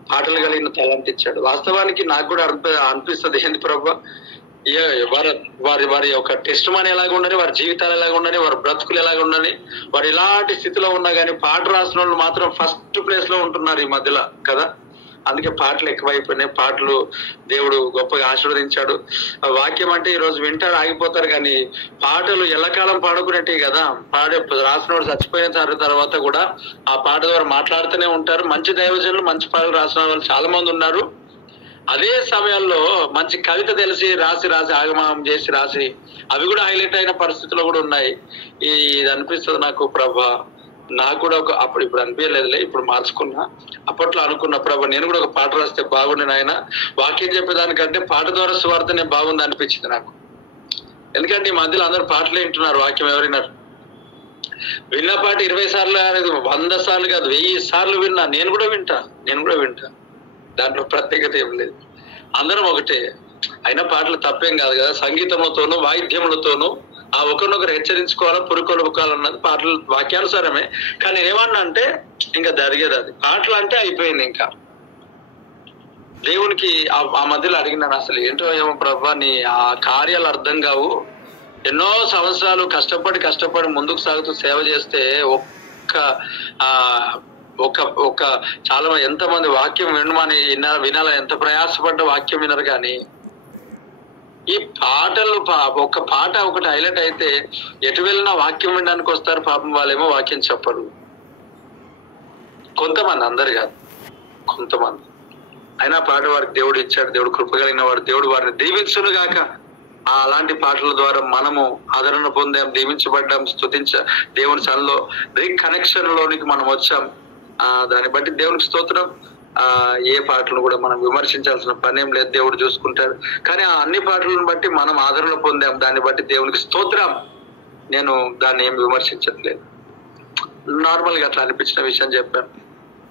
పాటలు కలిగిన తలాంటి ఇచ్చాడు. వాస్తవానికి నాకు కూడా అనిపిస్తుంది, ఏంది ప్రభు, వారి యొక్క టెస్ట్ మనీ ఎలాగ ఉండని, వారి జీవితాలు ఎలాగ ఉండని, వారి బ్రతుకులు ఎలాగ ఉండని, వారు ఇలాంటి స్థితిలో ఉన్నా కానీ పాట రాసిన వాళ్ళు మాత్రం ఫస్ట్ ప్లేస్ లో ఉంటున్నారు ఈ మధ్యలో కదా. అందుకే పాటలు ఎక్కువైపోయినాయి. పాటలు దేవుడు గొప్పగా ఆశీర్వదించాడు. వాక్యం అంటే ఈ రోజు వింటారు, ఆగిపోతారు, కానీ పాటలు ఎల్లకాలం పాడుకునేటివి కదా. రాసినోడు చచ్చిపోయిన తర్వాత కూడా ఆ పాట ద్వారా మాట్లాడుతూనే ఉంటారు. మంచి దైవజనులు, మంచి పాటలు రాసిన వాళ్ళు చాలా మంది ఉన్నారు. అదే సమయంలో మంచి కవిత తెలిసి రాసి ఆగమనం చేసి రాసి అవి కూడా హైలైట్ అయిన పరిస్థితులు కూడా ఉన్నాయి. ఇది అనిపిస్తుంది నాకు, ప్రభా నాకు కూడా ఇప్పుడు అనిపించలేదులే, ఇప్పుడు మార్చుకున్నా. అప్పట్లో అనుకున్న ప్రభా నేను కూడా ఒక పాట రాస్తే బాగుండి నాయన, వాక్యం చెప్పేదానికంటే పాట ద్వారా సువార్తనే బాగుంది అనిపించింది నాకు. ఎందుకంటే ఈ మధ్యలో అందరూ పాటలు వింటున్నారు, వాక్యం ఎవరినారు. విన్న పాట 20 సార్లు అనేది 100 సార్లు కాదు, 1000 సార్లు విన్నా. నేను కూడా వింటా. దాంట్లో ప్రత్యేకత ఏం లేదు, అందరం ఒకటే. అయినా పాటలు తప్పేం కాదు కదా, సంగీతములతోనూ వాయిద్యములతోనూ ఆ ఒకరినొకరు హెచ్చరించుకోవాలా, పురుకొలుపుకోవాలన్నది పాటలు వాక్యానుసారమే. కానీ నేనేమన్నా అంటే ఇంకా జరిగేది అది. పాటలు అంటే అయిపోయింది. ఇంకా దేవునికి ఆ మధ్యలో అడిగినాను, అసలు ఏంటో ఏమో ప్రభా, నీ ఆ కార్యాలు అర్థం కావు, ఎన్నో సంవత్సరాలు కష్టపడి ముందుకు సాగుతూ సేవ చేస్తే ఒక చాలా ఎంతమంది వాక్యం వినాలని ఎంత ప్రయాసపడ్డ వాక్యం వినరు. కానీ ఈ పాటలు ఒక పాట ఒకటి హైలైట్ అయితే ఎటు వెళ్ళినా వాక్యం వినడానికి వస్తారు. పాపం వాళ్ళేమో వాక్యం చెప్పరు. కొంతమంది, అందరు కాదు, కొంతమంది. అయినా పాట వారికి దేవుడు ఇచ్చాడు, దేవుడు కృపగలిగిన వాడు, దేవుడు వారిని దీవించును గాక. అలాంటి పాటల ద్వారా మనము ఆదరణ పొందాం, దీవించబడ్డాం, దేవుని సన్నిధిలో రీకనెక్షన్ లోనికి మనం వచ్చాం. దాన్ని బట్టి దేవునికి స్తోత్రం. ఏ పాటలను కూడా మనం విమర్శించాల్సిన పని ఏం లేదు, దేవుడు చూసుకుంటాడు. కానీ ఆ అన్ని పాటలను బట్టి మనం ఆదరణ పొందాం, దాన్ని బట్టి దేవునికి స్తోత్రం. నేను దాన్ని ఏం విమర్శించట్లేదు, నార్మల్గా అట్లా అనిపించిన విషయం చెప్పాను.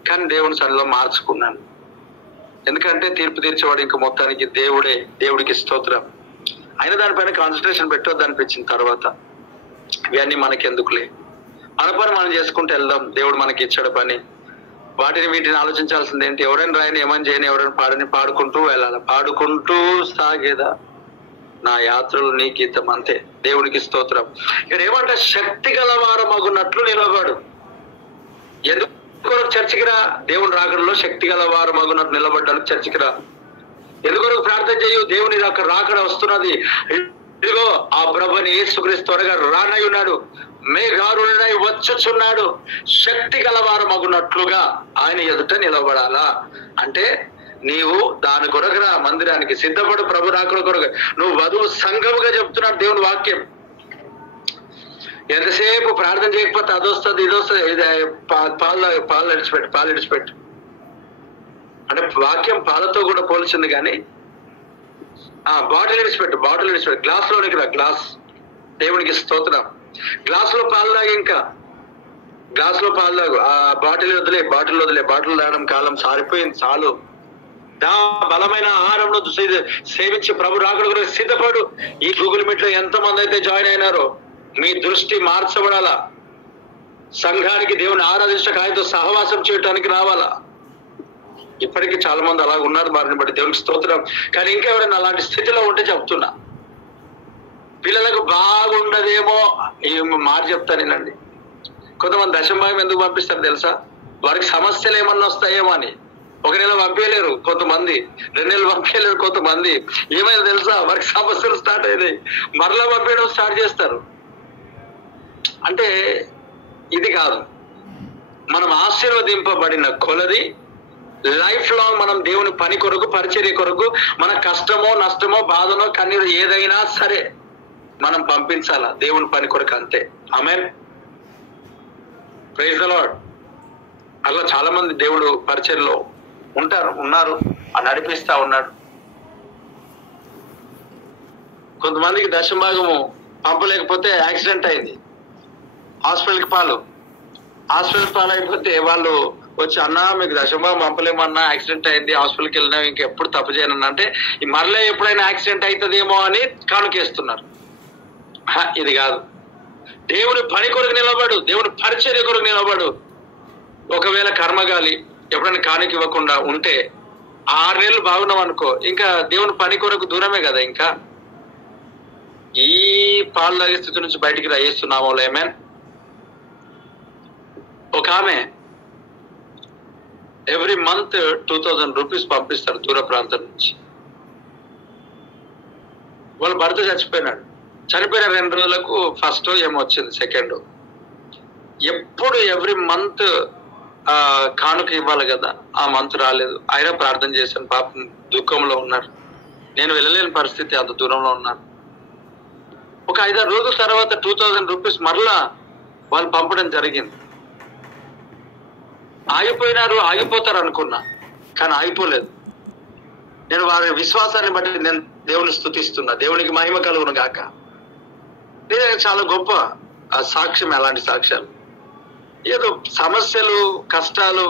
కానీ దేవుని సన్నిధిలో మార్చుకున్నాను, ఎందుకంటే తీర్పు తీర్చేవాడు ఇంకా మొత్తానికి దేవుడే. దేవుడికి స్తోత్రం. అయినా దానిపైన కాన్సన్ట్రేషన్ పెట్టొద్దు అనిపించిన తర్వాత, ఇవన్నీ మనకెందుకులే, మన పని మనం చేసుకుంటూ వెళ్దాం. దేవుడు మనకి ఇచ్చాడు పని, వీటిని ఆలోచించాల్సింది ఏంటి? ఎవరైనా రాయని, ఏమని చేయని, ఎవరైనా పాడుకుంటూ వెళ్ళాలి, పాడుకుంటూ సాగేదా నా యాత్రలు నీ గీతం, అంతే. దేవునికి స్తోత్రం. ఇక్కడ ఏమంటే శక్తి గలవారు మగున్నట్లు నిలబడు. ఎందుకు చర్చికి రా? దేవుని రాకడలో శక్తి గలవారు మగున్నట్లు నిలబడ్డానికి చర్చికి రా. ఎందుకు ప్రార్థన చేయు? దేవుని రాకడ వస్తున్నది. ఇదిగో ఆ ప్రభుని యేసుక్రీస్తు త్వరగా రానై ఉన్నాడు, మేఘారుడై వచ్చుచున్నాడు. శక్తి గలవారు మగునట్లుగా ఆయన ఎదుట నిలబడాలా అంటే నీవు దాని కొరకురా, మందిరానికి సిద్ధపడు, ప్రభు రాకడ కొరకు. నువ్వు వధువు సంఘముగా చెప్తున్నాడు దేవుని వాక్యం. ఎంతసేపు ప్రార్థన చేయకపోతే అదొస్తుంది, ఇదొస్తుంది, పాలు ఇడిచిపెట్టు అంటే వాక్యం పాలతో కూడా పోల్చింది. కానీ బాటిల్ ఇడిచిపెట్టు, గ్లాస్ లోనికి రా, గ్లాస్. దేవునికి స్తోత్రం. గ్లాస్ లో పాలు తాగి, ఇంకా గ్లాస్ లో పాలు తాగు. ఆ బాటిల్ వదిలే, బాటిల్ తాగడం కాలం సారిపోయింది, చాలు. బలమైన ఆహారంలో సేవించి ప్రభు రాకడ గురించి సిద్ధపడు. ఈ గూగుల్ మీట్ లో ఎంతమంది అయితే జాయిన్ అయినారో మీ దృష్టి మార్చబడాలా. సంఘానికి దేవుని ఆరాధించక ఆయనతో సహవాసం చేయటానికి రావాలా. ఇప్పటికీ చాలా మంది అలా ఉన్నారు, వారిని బట్టి దేవునికి స్తోత్రం. కానీ ఇంకెవరైనా అలాంటి స్థితిలో ఉంటే చెప్తున్నా, పిల్లలకు బాగుండదేమో ఈ మాట చెప్తానేనండి. కొంతమంది దశంభాగం ఎందుకు పంపిస్తారు తెలుసా? వారికి సమస్యలు ఏమన్నా వస్తాయేమో అని. 1 నెల పంపించలేరు కొంతమంది, 2 నెలలు పంపించలేరు కొంతమంది. ఏమైనా తెలుసా? వారికి సమస్యలు స్టార్ట్ అయినాయి, మరలా పంపించడం స్టార్ట్ చేస్తారు. అంటే ఇది కాదు. మనం ఆశీర్వదింపబడిన కొలది లైఫ్ లాంగ్ మనం దేవుని పని కొరకు, పరిచర్య కొరకు, మన కష్టమో నష్టమో బాధనో కన్నీరు ఏదైనా సరే మనం పంపించాలా దేవుని పని కొరకు, అంతే. ఆమేన్. Praise the lord. అలా చాలా మంది దేవుడు పరిచర్యలో ఉన్నారు, నడిపిస్తా ఉన్నాడు. కొంతమందికి దశంభాగము పంపలేకపోతే యాక్సిడెంట్ అయింది, హాస్పిటల్ పాలు అయిపోతే వాళ్ళు వచ్చి, అన్నా మీకు దశంభాగం పంపలేమన్నా, యాక్సిడెంట్ అయింది, హాస్పిటల్కి వెళ్ళినా, ఇంకెప్పుడు తప్పు చేయనన్నా అంటే మరలే ఎప్పుడైనా యాక్సిడెంట్ అవుతుందేమో అని కానుకేస్తున్నారు. ఇది కాదు. దేవుని పని కొరకు నిలబడు, దేవుని పరిచర్య కొరకు నిలబడు. ఒకవేళ కర్మగాలి ఎప్పుడైనా కానుక ఇవ్వకుండా ఉంటే 6 నెలలు బాగున్నాం అనుకో, ఇంకా దేవుని పని కొరకు దూరమే కదా. ఇంకా ఈ పాలు తాగే స్థితి నుంచి బయటికి రాయేస్తున్నామో లేమేన్. ఒక ఆమె ఎవ్రీ మంత్ 2000 రూపీస్ పంపిస్తారు దూర ప్రాంతం నుంచి. వాళ్ళ భర్త చనిపోయిన 2 రోజులకు ఫస్ట్ ఏమో వచ్చింది, సెకండ్. ఎప్పుడు ఎవ్రీ మంత్ కానుక ఇవ్వాలి కదా, ఆ మంత్ రాలేదు. అయినా ప్రార్థన చేశాను, పాపం దుఃఖంలో ఉన్నారు, నేను వెళ్ళలేని పరిస్థితి, అంత దూరంలో ఉన్నాను. ఒక 5-6 రోజుల తర్వాత 2000 రూపీస్ మరలా వాళ్ళు పంపడం జరిగింది. ఆగిపోతారు అనుకున్నా, కానీ ఆగిపోలేదు. నేను వారి విశ్వాసాన్ని బట్టి నేను దేవుని స్తుతిస్తున్నా. దేవునికి మహిమ కలుగును గాక. చాలా గొప్ప సాక్ష్యం. అలాంటి సాక్ష్యాలు, ఏదో సమస్యలు కష్టాలు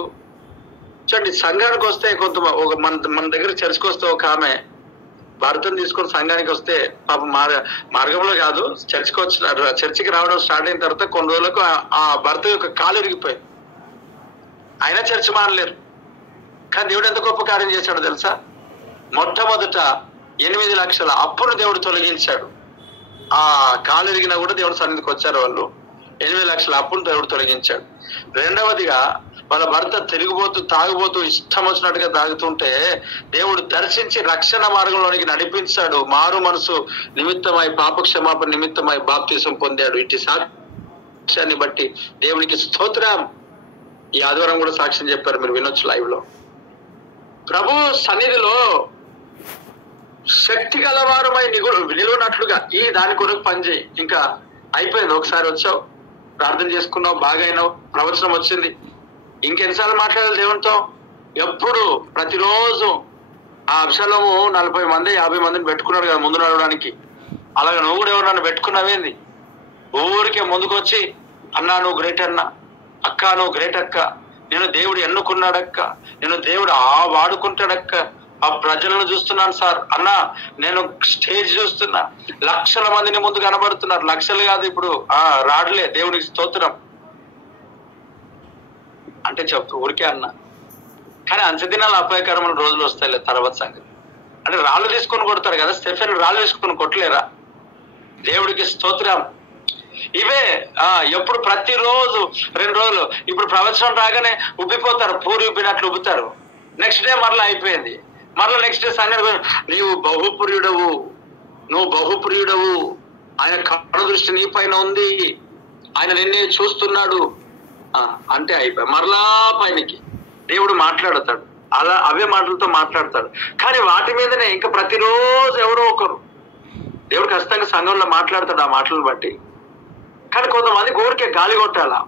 చూడండి, సంఘానికి వస్తే మన దగ్గర చర్చకు వస్తే ఒక ఆమె భర్తను తీసుకొని సంఘానికి వస్తే పాప మార్గంలో కాదు, చర్చికి రావడం స్టార్ట్ అయిన తర్వాత కొన్ని రోజులకు ఆ భర్త యొక్క కాలు ఇరిగిపోయింది. అయినా చర్చ మానలేరు. కానీ దేవుడు ఎంత గొప్ప కార్యం చేశాడో తెలుసా? మొట్టమొదట 8 లక్షల అప్పును దేవుడు తొలగించాడు. ఆ కాలు ఇరిగినా కూడా దేవుడు సన్నిధికి వచ్చారు వాళ్ళు. 8 లక్షల అప్పును దేవుడు తొలగించాడు. రెండవదిగా వాళ్ళ భర్త తాగుబోతూ ఇష్టం వచ్చినట్టుగా తాగుతుంటే దేవుడు దర్శించి రక్షణ మార్గంలోనికి నడిపించాడు. మారు మనసు నిమిత్తమై, పాపక్షమాపణ నిమిత్తమై బాప్తిసం పొందాడు. ఇటు సాక్ష్యాన్ని బట్టి దేవునికి స్తోత్రం. ఈ ఆదివారం కూడా సాక్ష్యం చెప్పారు, మీరు వినొచ్చు లైవ్ లో. ప్రభు సన్నిధిలో శక్తి గలవారమై నిలువనట్లుగా ఈ దాని కొరకు పనిచేయి. ఇంకా అయిపోయింది, ఒకసారి వచ్చావు, ప్రార్థన చేసుకున్నావు, బాగా అయినావు, ప్రవచనం వచ్చింది, ఇంకెన్నిసార్లు మాట్లాడాలి దేవునితో? ఎప్పుడు ప్రతిరోజు ఆ అబ్షాలోము 40 మంది 50 మందిని పెట్టుకున్నాడు కదా ముందు నడవడానికి. అలాగే నువ్వు కూడా ఎవరు నన్ను పెట్టుకున్నావేంది? ఊరికే ముందుకొచ్చి అన్నా నువ్వు గ్రేట్ అన్నా, అక్క నువ్వు గ్రేట్ అక్క, నేను దేవుడు ఎన్నుకున్నాడక్క, నేను దేవుడు వాడుకుంటాడక్క, ఆ ప్రజలను చూస్తున్నాను సార్ అన్నా, నేను స్టేజ్ చూస్తున్నా, లక్షల మందిని ముందు కనబడుతున్నారు, లక్షలు కాదు ఇప్పుడు రాడులే, దేవుడికి స్తోత్రం అంటే చెప్తూ ఊరికే అన్నా. కానీ అంచెదినాలు అపాయకరమైన రోజులు వస్తాయిలే తర్వాత సంగతి. అంటే రాళ్ళు తీసుకొని కొడతారు కదా, స్టెఫెన్ రాళ్ళు తీసుకొని కొట్టలేరా? దేవుడికి స్తోత్రం. ఇవే ఎప్పుడు ప్రతిరోజు 2 రోజులు. ఇప్పుడు ప్రవచనం రాగానే ఉబ్బిపోతారు, పూరి ఉబ్బినట్లు ఉబ్బుతారు. నెక్స్ట్ డే మరలా అయిపోయింది, మరలా నెక్స్ట్ డే సంగతి నువ్వు బహుప్రియుడవు, ఆయన కళ్ళ దృష్టి నీ పైన ఉంది, ఆయన నిన్నే చూస్తున్నాడు అంటే అయిపోయి మరలా పైనకి దేవుడు మాట్లాడతాడు. అలా అవే మాటలతో మాట్లాడతాడు. కానీ వాటి మీదనే ఇంకా ప్రతిరోజు ఎవరో ఒకరు దేవుడు ఖచ్చితంగా సంఘంలో మాట్లాడతాడు ఆ మాటలను బట్టి. కానీ కొంతమందికి ఊరికే గాలి కొట్టాలా,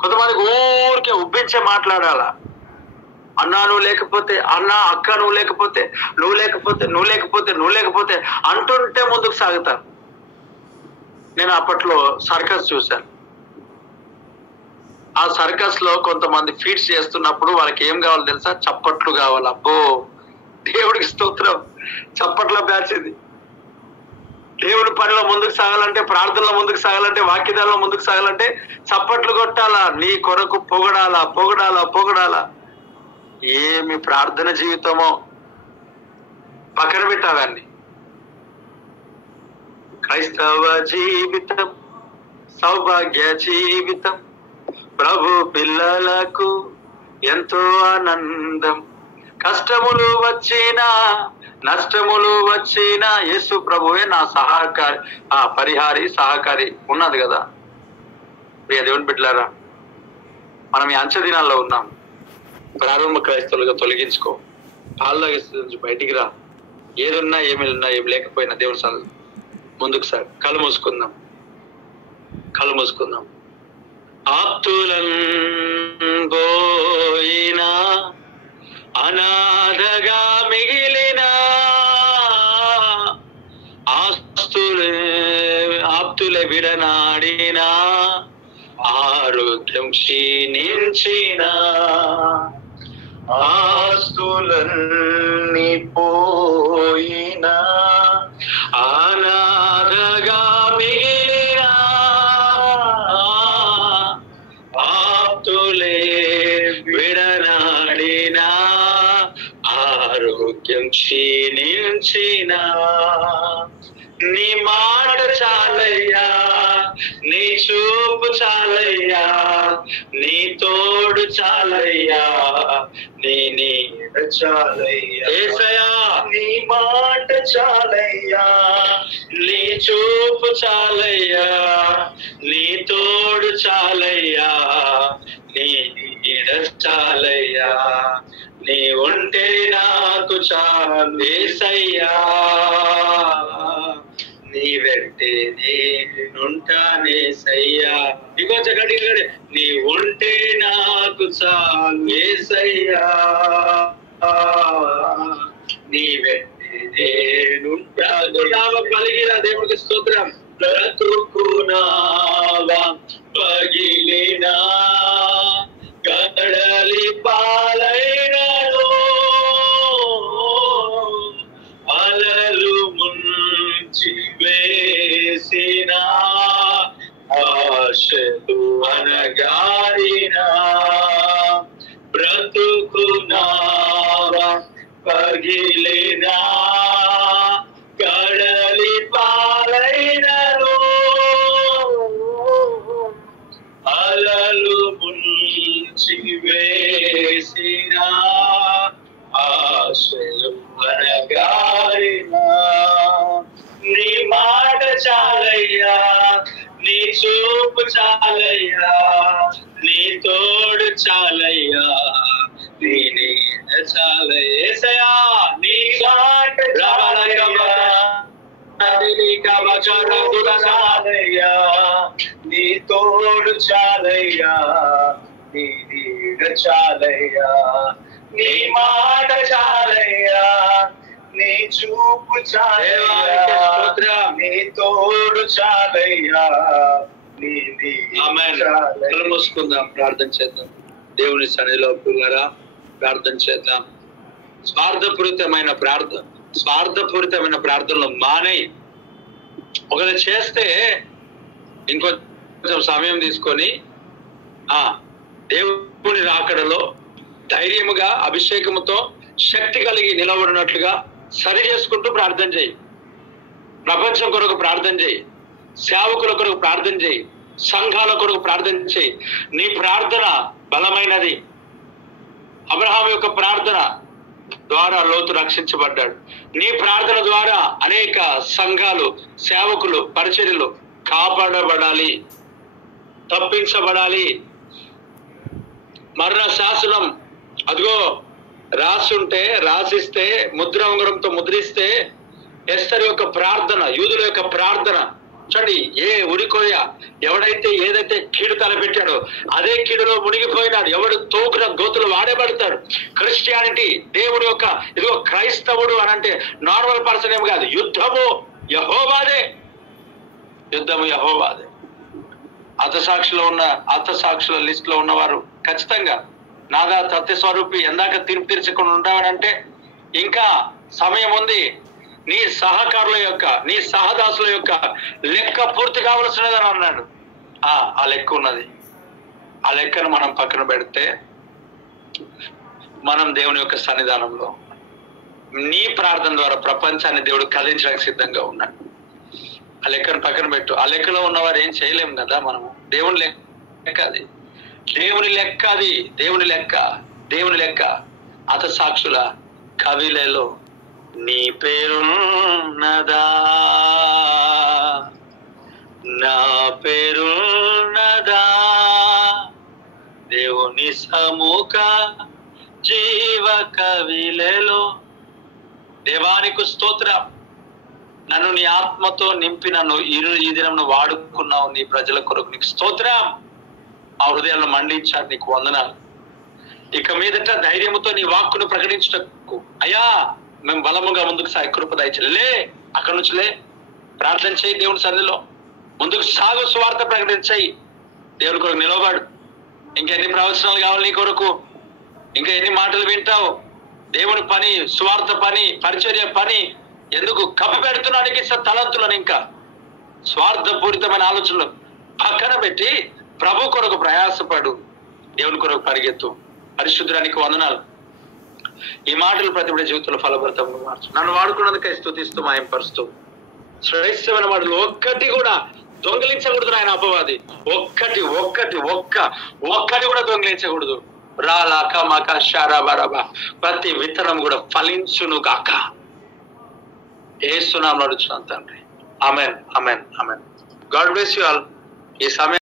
కొంతమందికి ఊరికే ఉబ్బించే మాట్లాడాలా. అన్నా నువ్వు లేకపోతే, అన్నా అక్క నువ్వు లేకపోతే, నువ్వు లేకపోతే అంటుంటే ముందుకు సాగుతారు. నేను అప్పట్లో సర్కస్ చూశాను. ఆ సర్కస్ లో కొంతమంది ఫీట్స్ చేస్తున్నప్పుడు వాళ్ళకి ఏం కావాలి తెలుసా? చప్పట్లు కావాలి. అబ్బో దేవుడికి స్తోత్రం, చప్పట్ల బ్యాచ్ ఇది. దేవుడి పనిలో ముందుకు సాగాలంటే, ప్రార్థనలో ముందుకు సాగాలంటే, వాక్యదాల్లో ముందుకు సాగాలంటే చప్పట్లు కొట్టాలా, నీ కొరకు పొగడాలా. ఏమి ప్రార్థన జీవితమో పక్కన పెట్టావన్నీ. క్రైస్తవ జీవితం సౌభాగ్య జీవితం, ప్రభు పిల్లలకు ఎంతో ఆనందం. కష్టములు వచ్చినా నష్టములు వచ్చినా యేసు ప్రభువే నా సహకారి ఉన్నది కదా. ప్రియ దేవుని బిడ్డలారా, మనం ఈ అంచె దినాల్లో ఉన్నాం. ప్రారంభ క్రైస్తవులుగా తొలగించుకో, పాల్లాగే నుంచి బయటికి రా. ఏదున్నా ఏమి లేకపోయినా దేవుడి సన్నిధిలో ముందుకు సార్. కళ్ళు మూసుకుందాం. ఆప్తులను పోయినా, అనాథగా మిగిలిన ఆప్తులే విడనాడినా, ఆరోగ్యం క్షీణించిన, ఆస్తులన్నీ పోయినా, అనాథగా మిగిలిన ఆప్తులే విడనాడిన, ఆరోగ్యం క్షీణించిన, నీ మాట చాలయ్యా, నీ చూపు చాలయ్యా, నీ తోడు చాలయ్యా, నీ నీడ చాలయ్యా. యేసయ్యా నీ మాట చాలయ్యా, నీ చూపు చాలయ్యా, నీ తోడు చాలయ్యా, నీ నీడ చాలయ్యా, నీ ఉంటే నాకు చాలు యేసయ్యా, నీ వెంటే నేనుంటానే సయ్యా. ఇగో చక్కటి నీ ఉంటే నాకు చాలు యేసయ్యా, నీ వెంటే నేనుంటాను. పలిగిన దేవుడికి స్తోత్రం. బ్రతుకునావా పగిలినా, కడలి పాల అణగారినా బ్రతుకునావా పగిలినా కడలి పాలైనను అలలు ముంచి వేసిన ఆశలు అణగారినా నీ మాట చాలయ్యా నీ చూపు చాలయ్యా నీ తోడు చాలయ్యా నీ నీడ చాలయ్యా నీ మాట చాలయ్యా నీ తోడు చాలయ్యా నీ నీడ చాలయ్యా నీ మాట చాలయ్యా నీ చూపు చాలయ్యా నీ తోడు చాలయ్యా నీ మూసుకుందాం, ప్రార్థన చేద్దాం. దేవుని సన్నిధిలో పిల్లరా ప్రార్థన చేద్దాం. స్వార్థపూరితమైన ప్రార్థనలు మానే ఒకవేళ చేస్తే ఇంకొంచెం సమయం తీసుకొని దేవుని రాకడలో ధైర్యముగా అభిషేకముతో శక్తి కలిగి నిలబడినట్లుగా సరి చేసుకుంటూ ప్రార్థన చేయి. ప్రపంచం కొరకు ప్రార్థన చేయి, సేవకుల కొరకు ప్రార్థన చేయి, సంఘాల కొరకు ప్రార్థన చేయి. నీ ప్రార్థన బలమైనది. అబ్రహాం యొక్క ప్రార్థన ద్వారా లోతు రక్షించబడ్డాడు. నీ ప్రార్థన ద్వారా అనేక సంఘాలు, సేవకులు, పరిచర్యలు కాపాడబడాలి, తప్పించబడాలి. మరణ శాసనం అదిగో రాసిస్తే ముద్ర ఉంగరంతో ముద్రిస్తే ఎస్తర్ యొక్క ప్రార్థన, యూదుల యొక్క ప్రార్థన చూడండి. ఏ ఉరికోయ ఎవడైతే ఏదైతే కీడు తలపెట్టాడో అదే కీడులో మునిగిపోయినాడు. ఎవడు తోకున గోతులు వాడబడతాడు. క్రిస్టియానిటీ దేవుడు యొక్క ఇదిగో క్రైస్తవుడు అని అంటే నార్మల్ పర్సన్ ఏమి కాదు. యుద్ధము యెహోవాదే. అర్థసాక్షుల లిస్ట్ లో ఉన్నవారు ఖచ్చితంగా నాదా సత్యస్వరూపి ఎందాక తీర్పు తీర్చకుండా ఉండవనంటే ఇంకా సమయం ఉంది. నీ సహకారుల యొక్క, నీ సహదాసుల యొక్క లెక్క పూర్తి కావలసినదని అన్నాడు. ఆ లెక్క ఉన్నది. ఆ లెక్కను మనం పక్కన పెడితే మనం దేవుని యొక్క సన్నిధానంలో నీ ప్రార్థన ద్వారా ప్రపంచాన్ని దేవుడు కదిలించడానికి సిద్ధంగా ఉన్నాడు. ఆ లెక్కను పక్కన పెట్టు. ఆ లెక్కలో ఉన్నవారు ఏం చేయలేము కదా మనము. దేవుని లెక్క అది, దేవుని లెక్క. అర్థసాక్షుల కవిలలో నీ పేరున్నదా, నా పేరున్నదా, దేవుని సముఖ జీవ కవిలలో. దేవానికి స్తోత్రం. నన్ను నీ ఆత్మతో నింపి నన్ను ఈ దినం వాడుకున్నావు నీ ప్రజల కొరకు. నీకు స్తోత్రం. ఆ హృదయాలను మండించాడు. నీకు వందనాలు. ఇక మీదట ధైర్యముతో నీ వాక్కును ప్రకటించటకు అయ్యా మేము బలముగా ముందుకు సాగి కృప దయచేలే. అక్కడి నుంచిలే ప్రార్థన చేయి. దేవుని సన్నిధిలో ముందుకు సాగు. సువార్త ప్రకటించాయి. దేవుని కొరకు నిలబడు. ఇంకెన్ని ప్రవచనాలు కావాలి నీ కొరకు? ఇంకా ఎన్ని మాటలు వింటావు? దేవుని పని, సువార్త పని, పరిచర్య పని ఎందుకు కప్పి పెడుతున్నానికి తలంతులను ఇంకా స్వార్థపూరితమైన ఆలోచనలు పక్కన పెట్టి ప్రభు కొరకు ప్రయాసపడు. దేవుని కొరకు పరిగెత్తు. పరిశుద్ధానికి వందనాలు. ఈ మాటలు ప్రతి జీవితంలో ఫలభరితంగా మార్చు. నన్ను వాడుకున్నందుకై స్తుతిస్తూ మాయంపరుస్తూ శ్రేష్టమైన మాటలు ఒక్కటి కూడా దొంగిలించకూడదు. ఆయన అపవాది ఒక్కటి కూడా దొంగిలించకూడదు. రాలాక మాక షారాబారాబా ప్రతి విత్తనం కూడా ఫలించును గాక. యేసు నామములో అడుగుచున్నాను తండ్రి. ఆమేన్. God bless you all. ఈ సమయం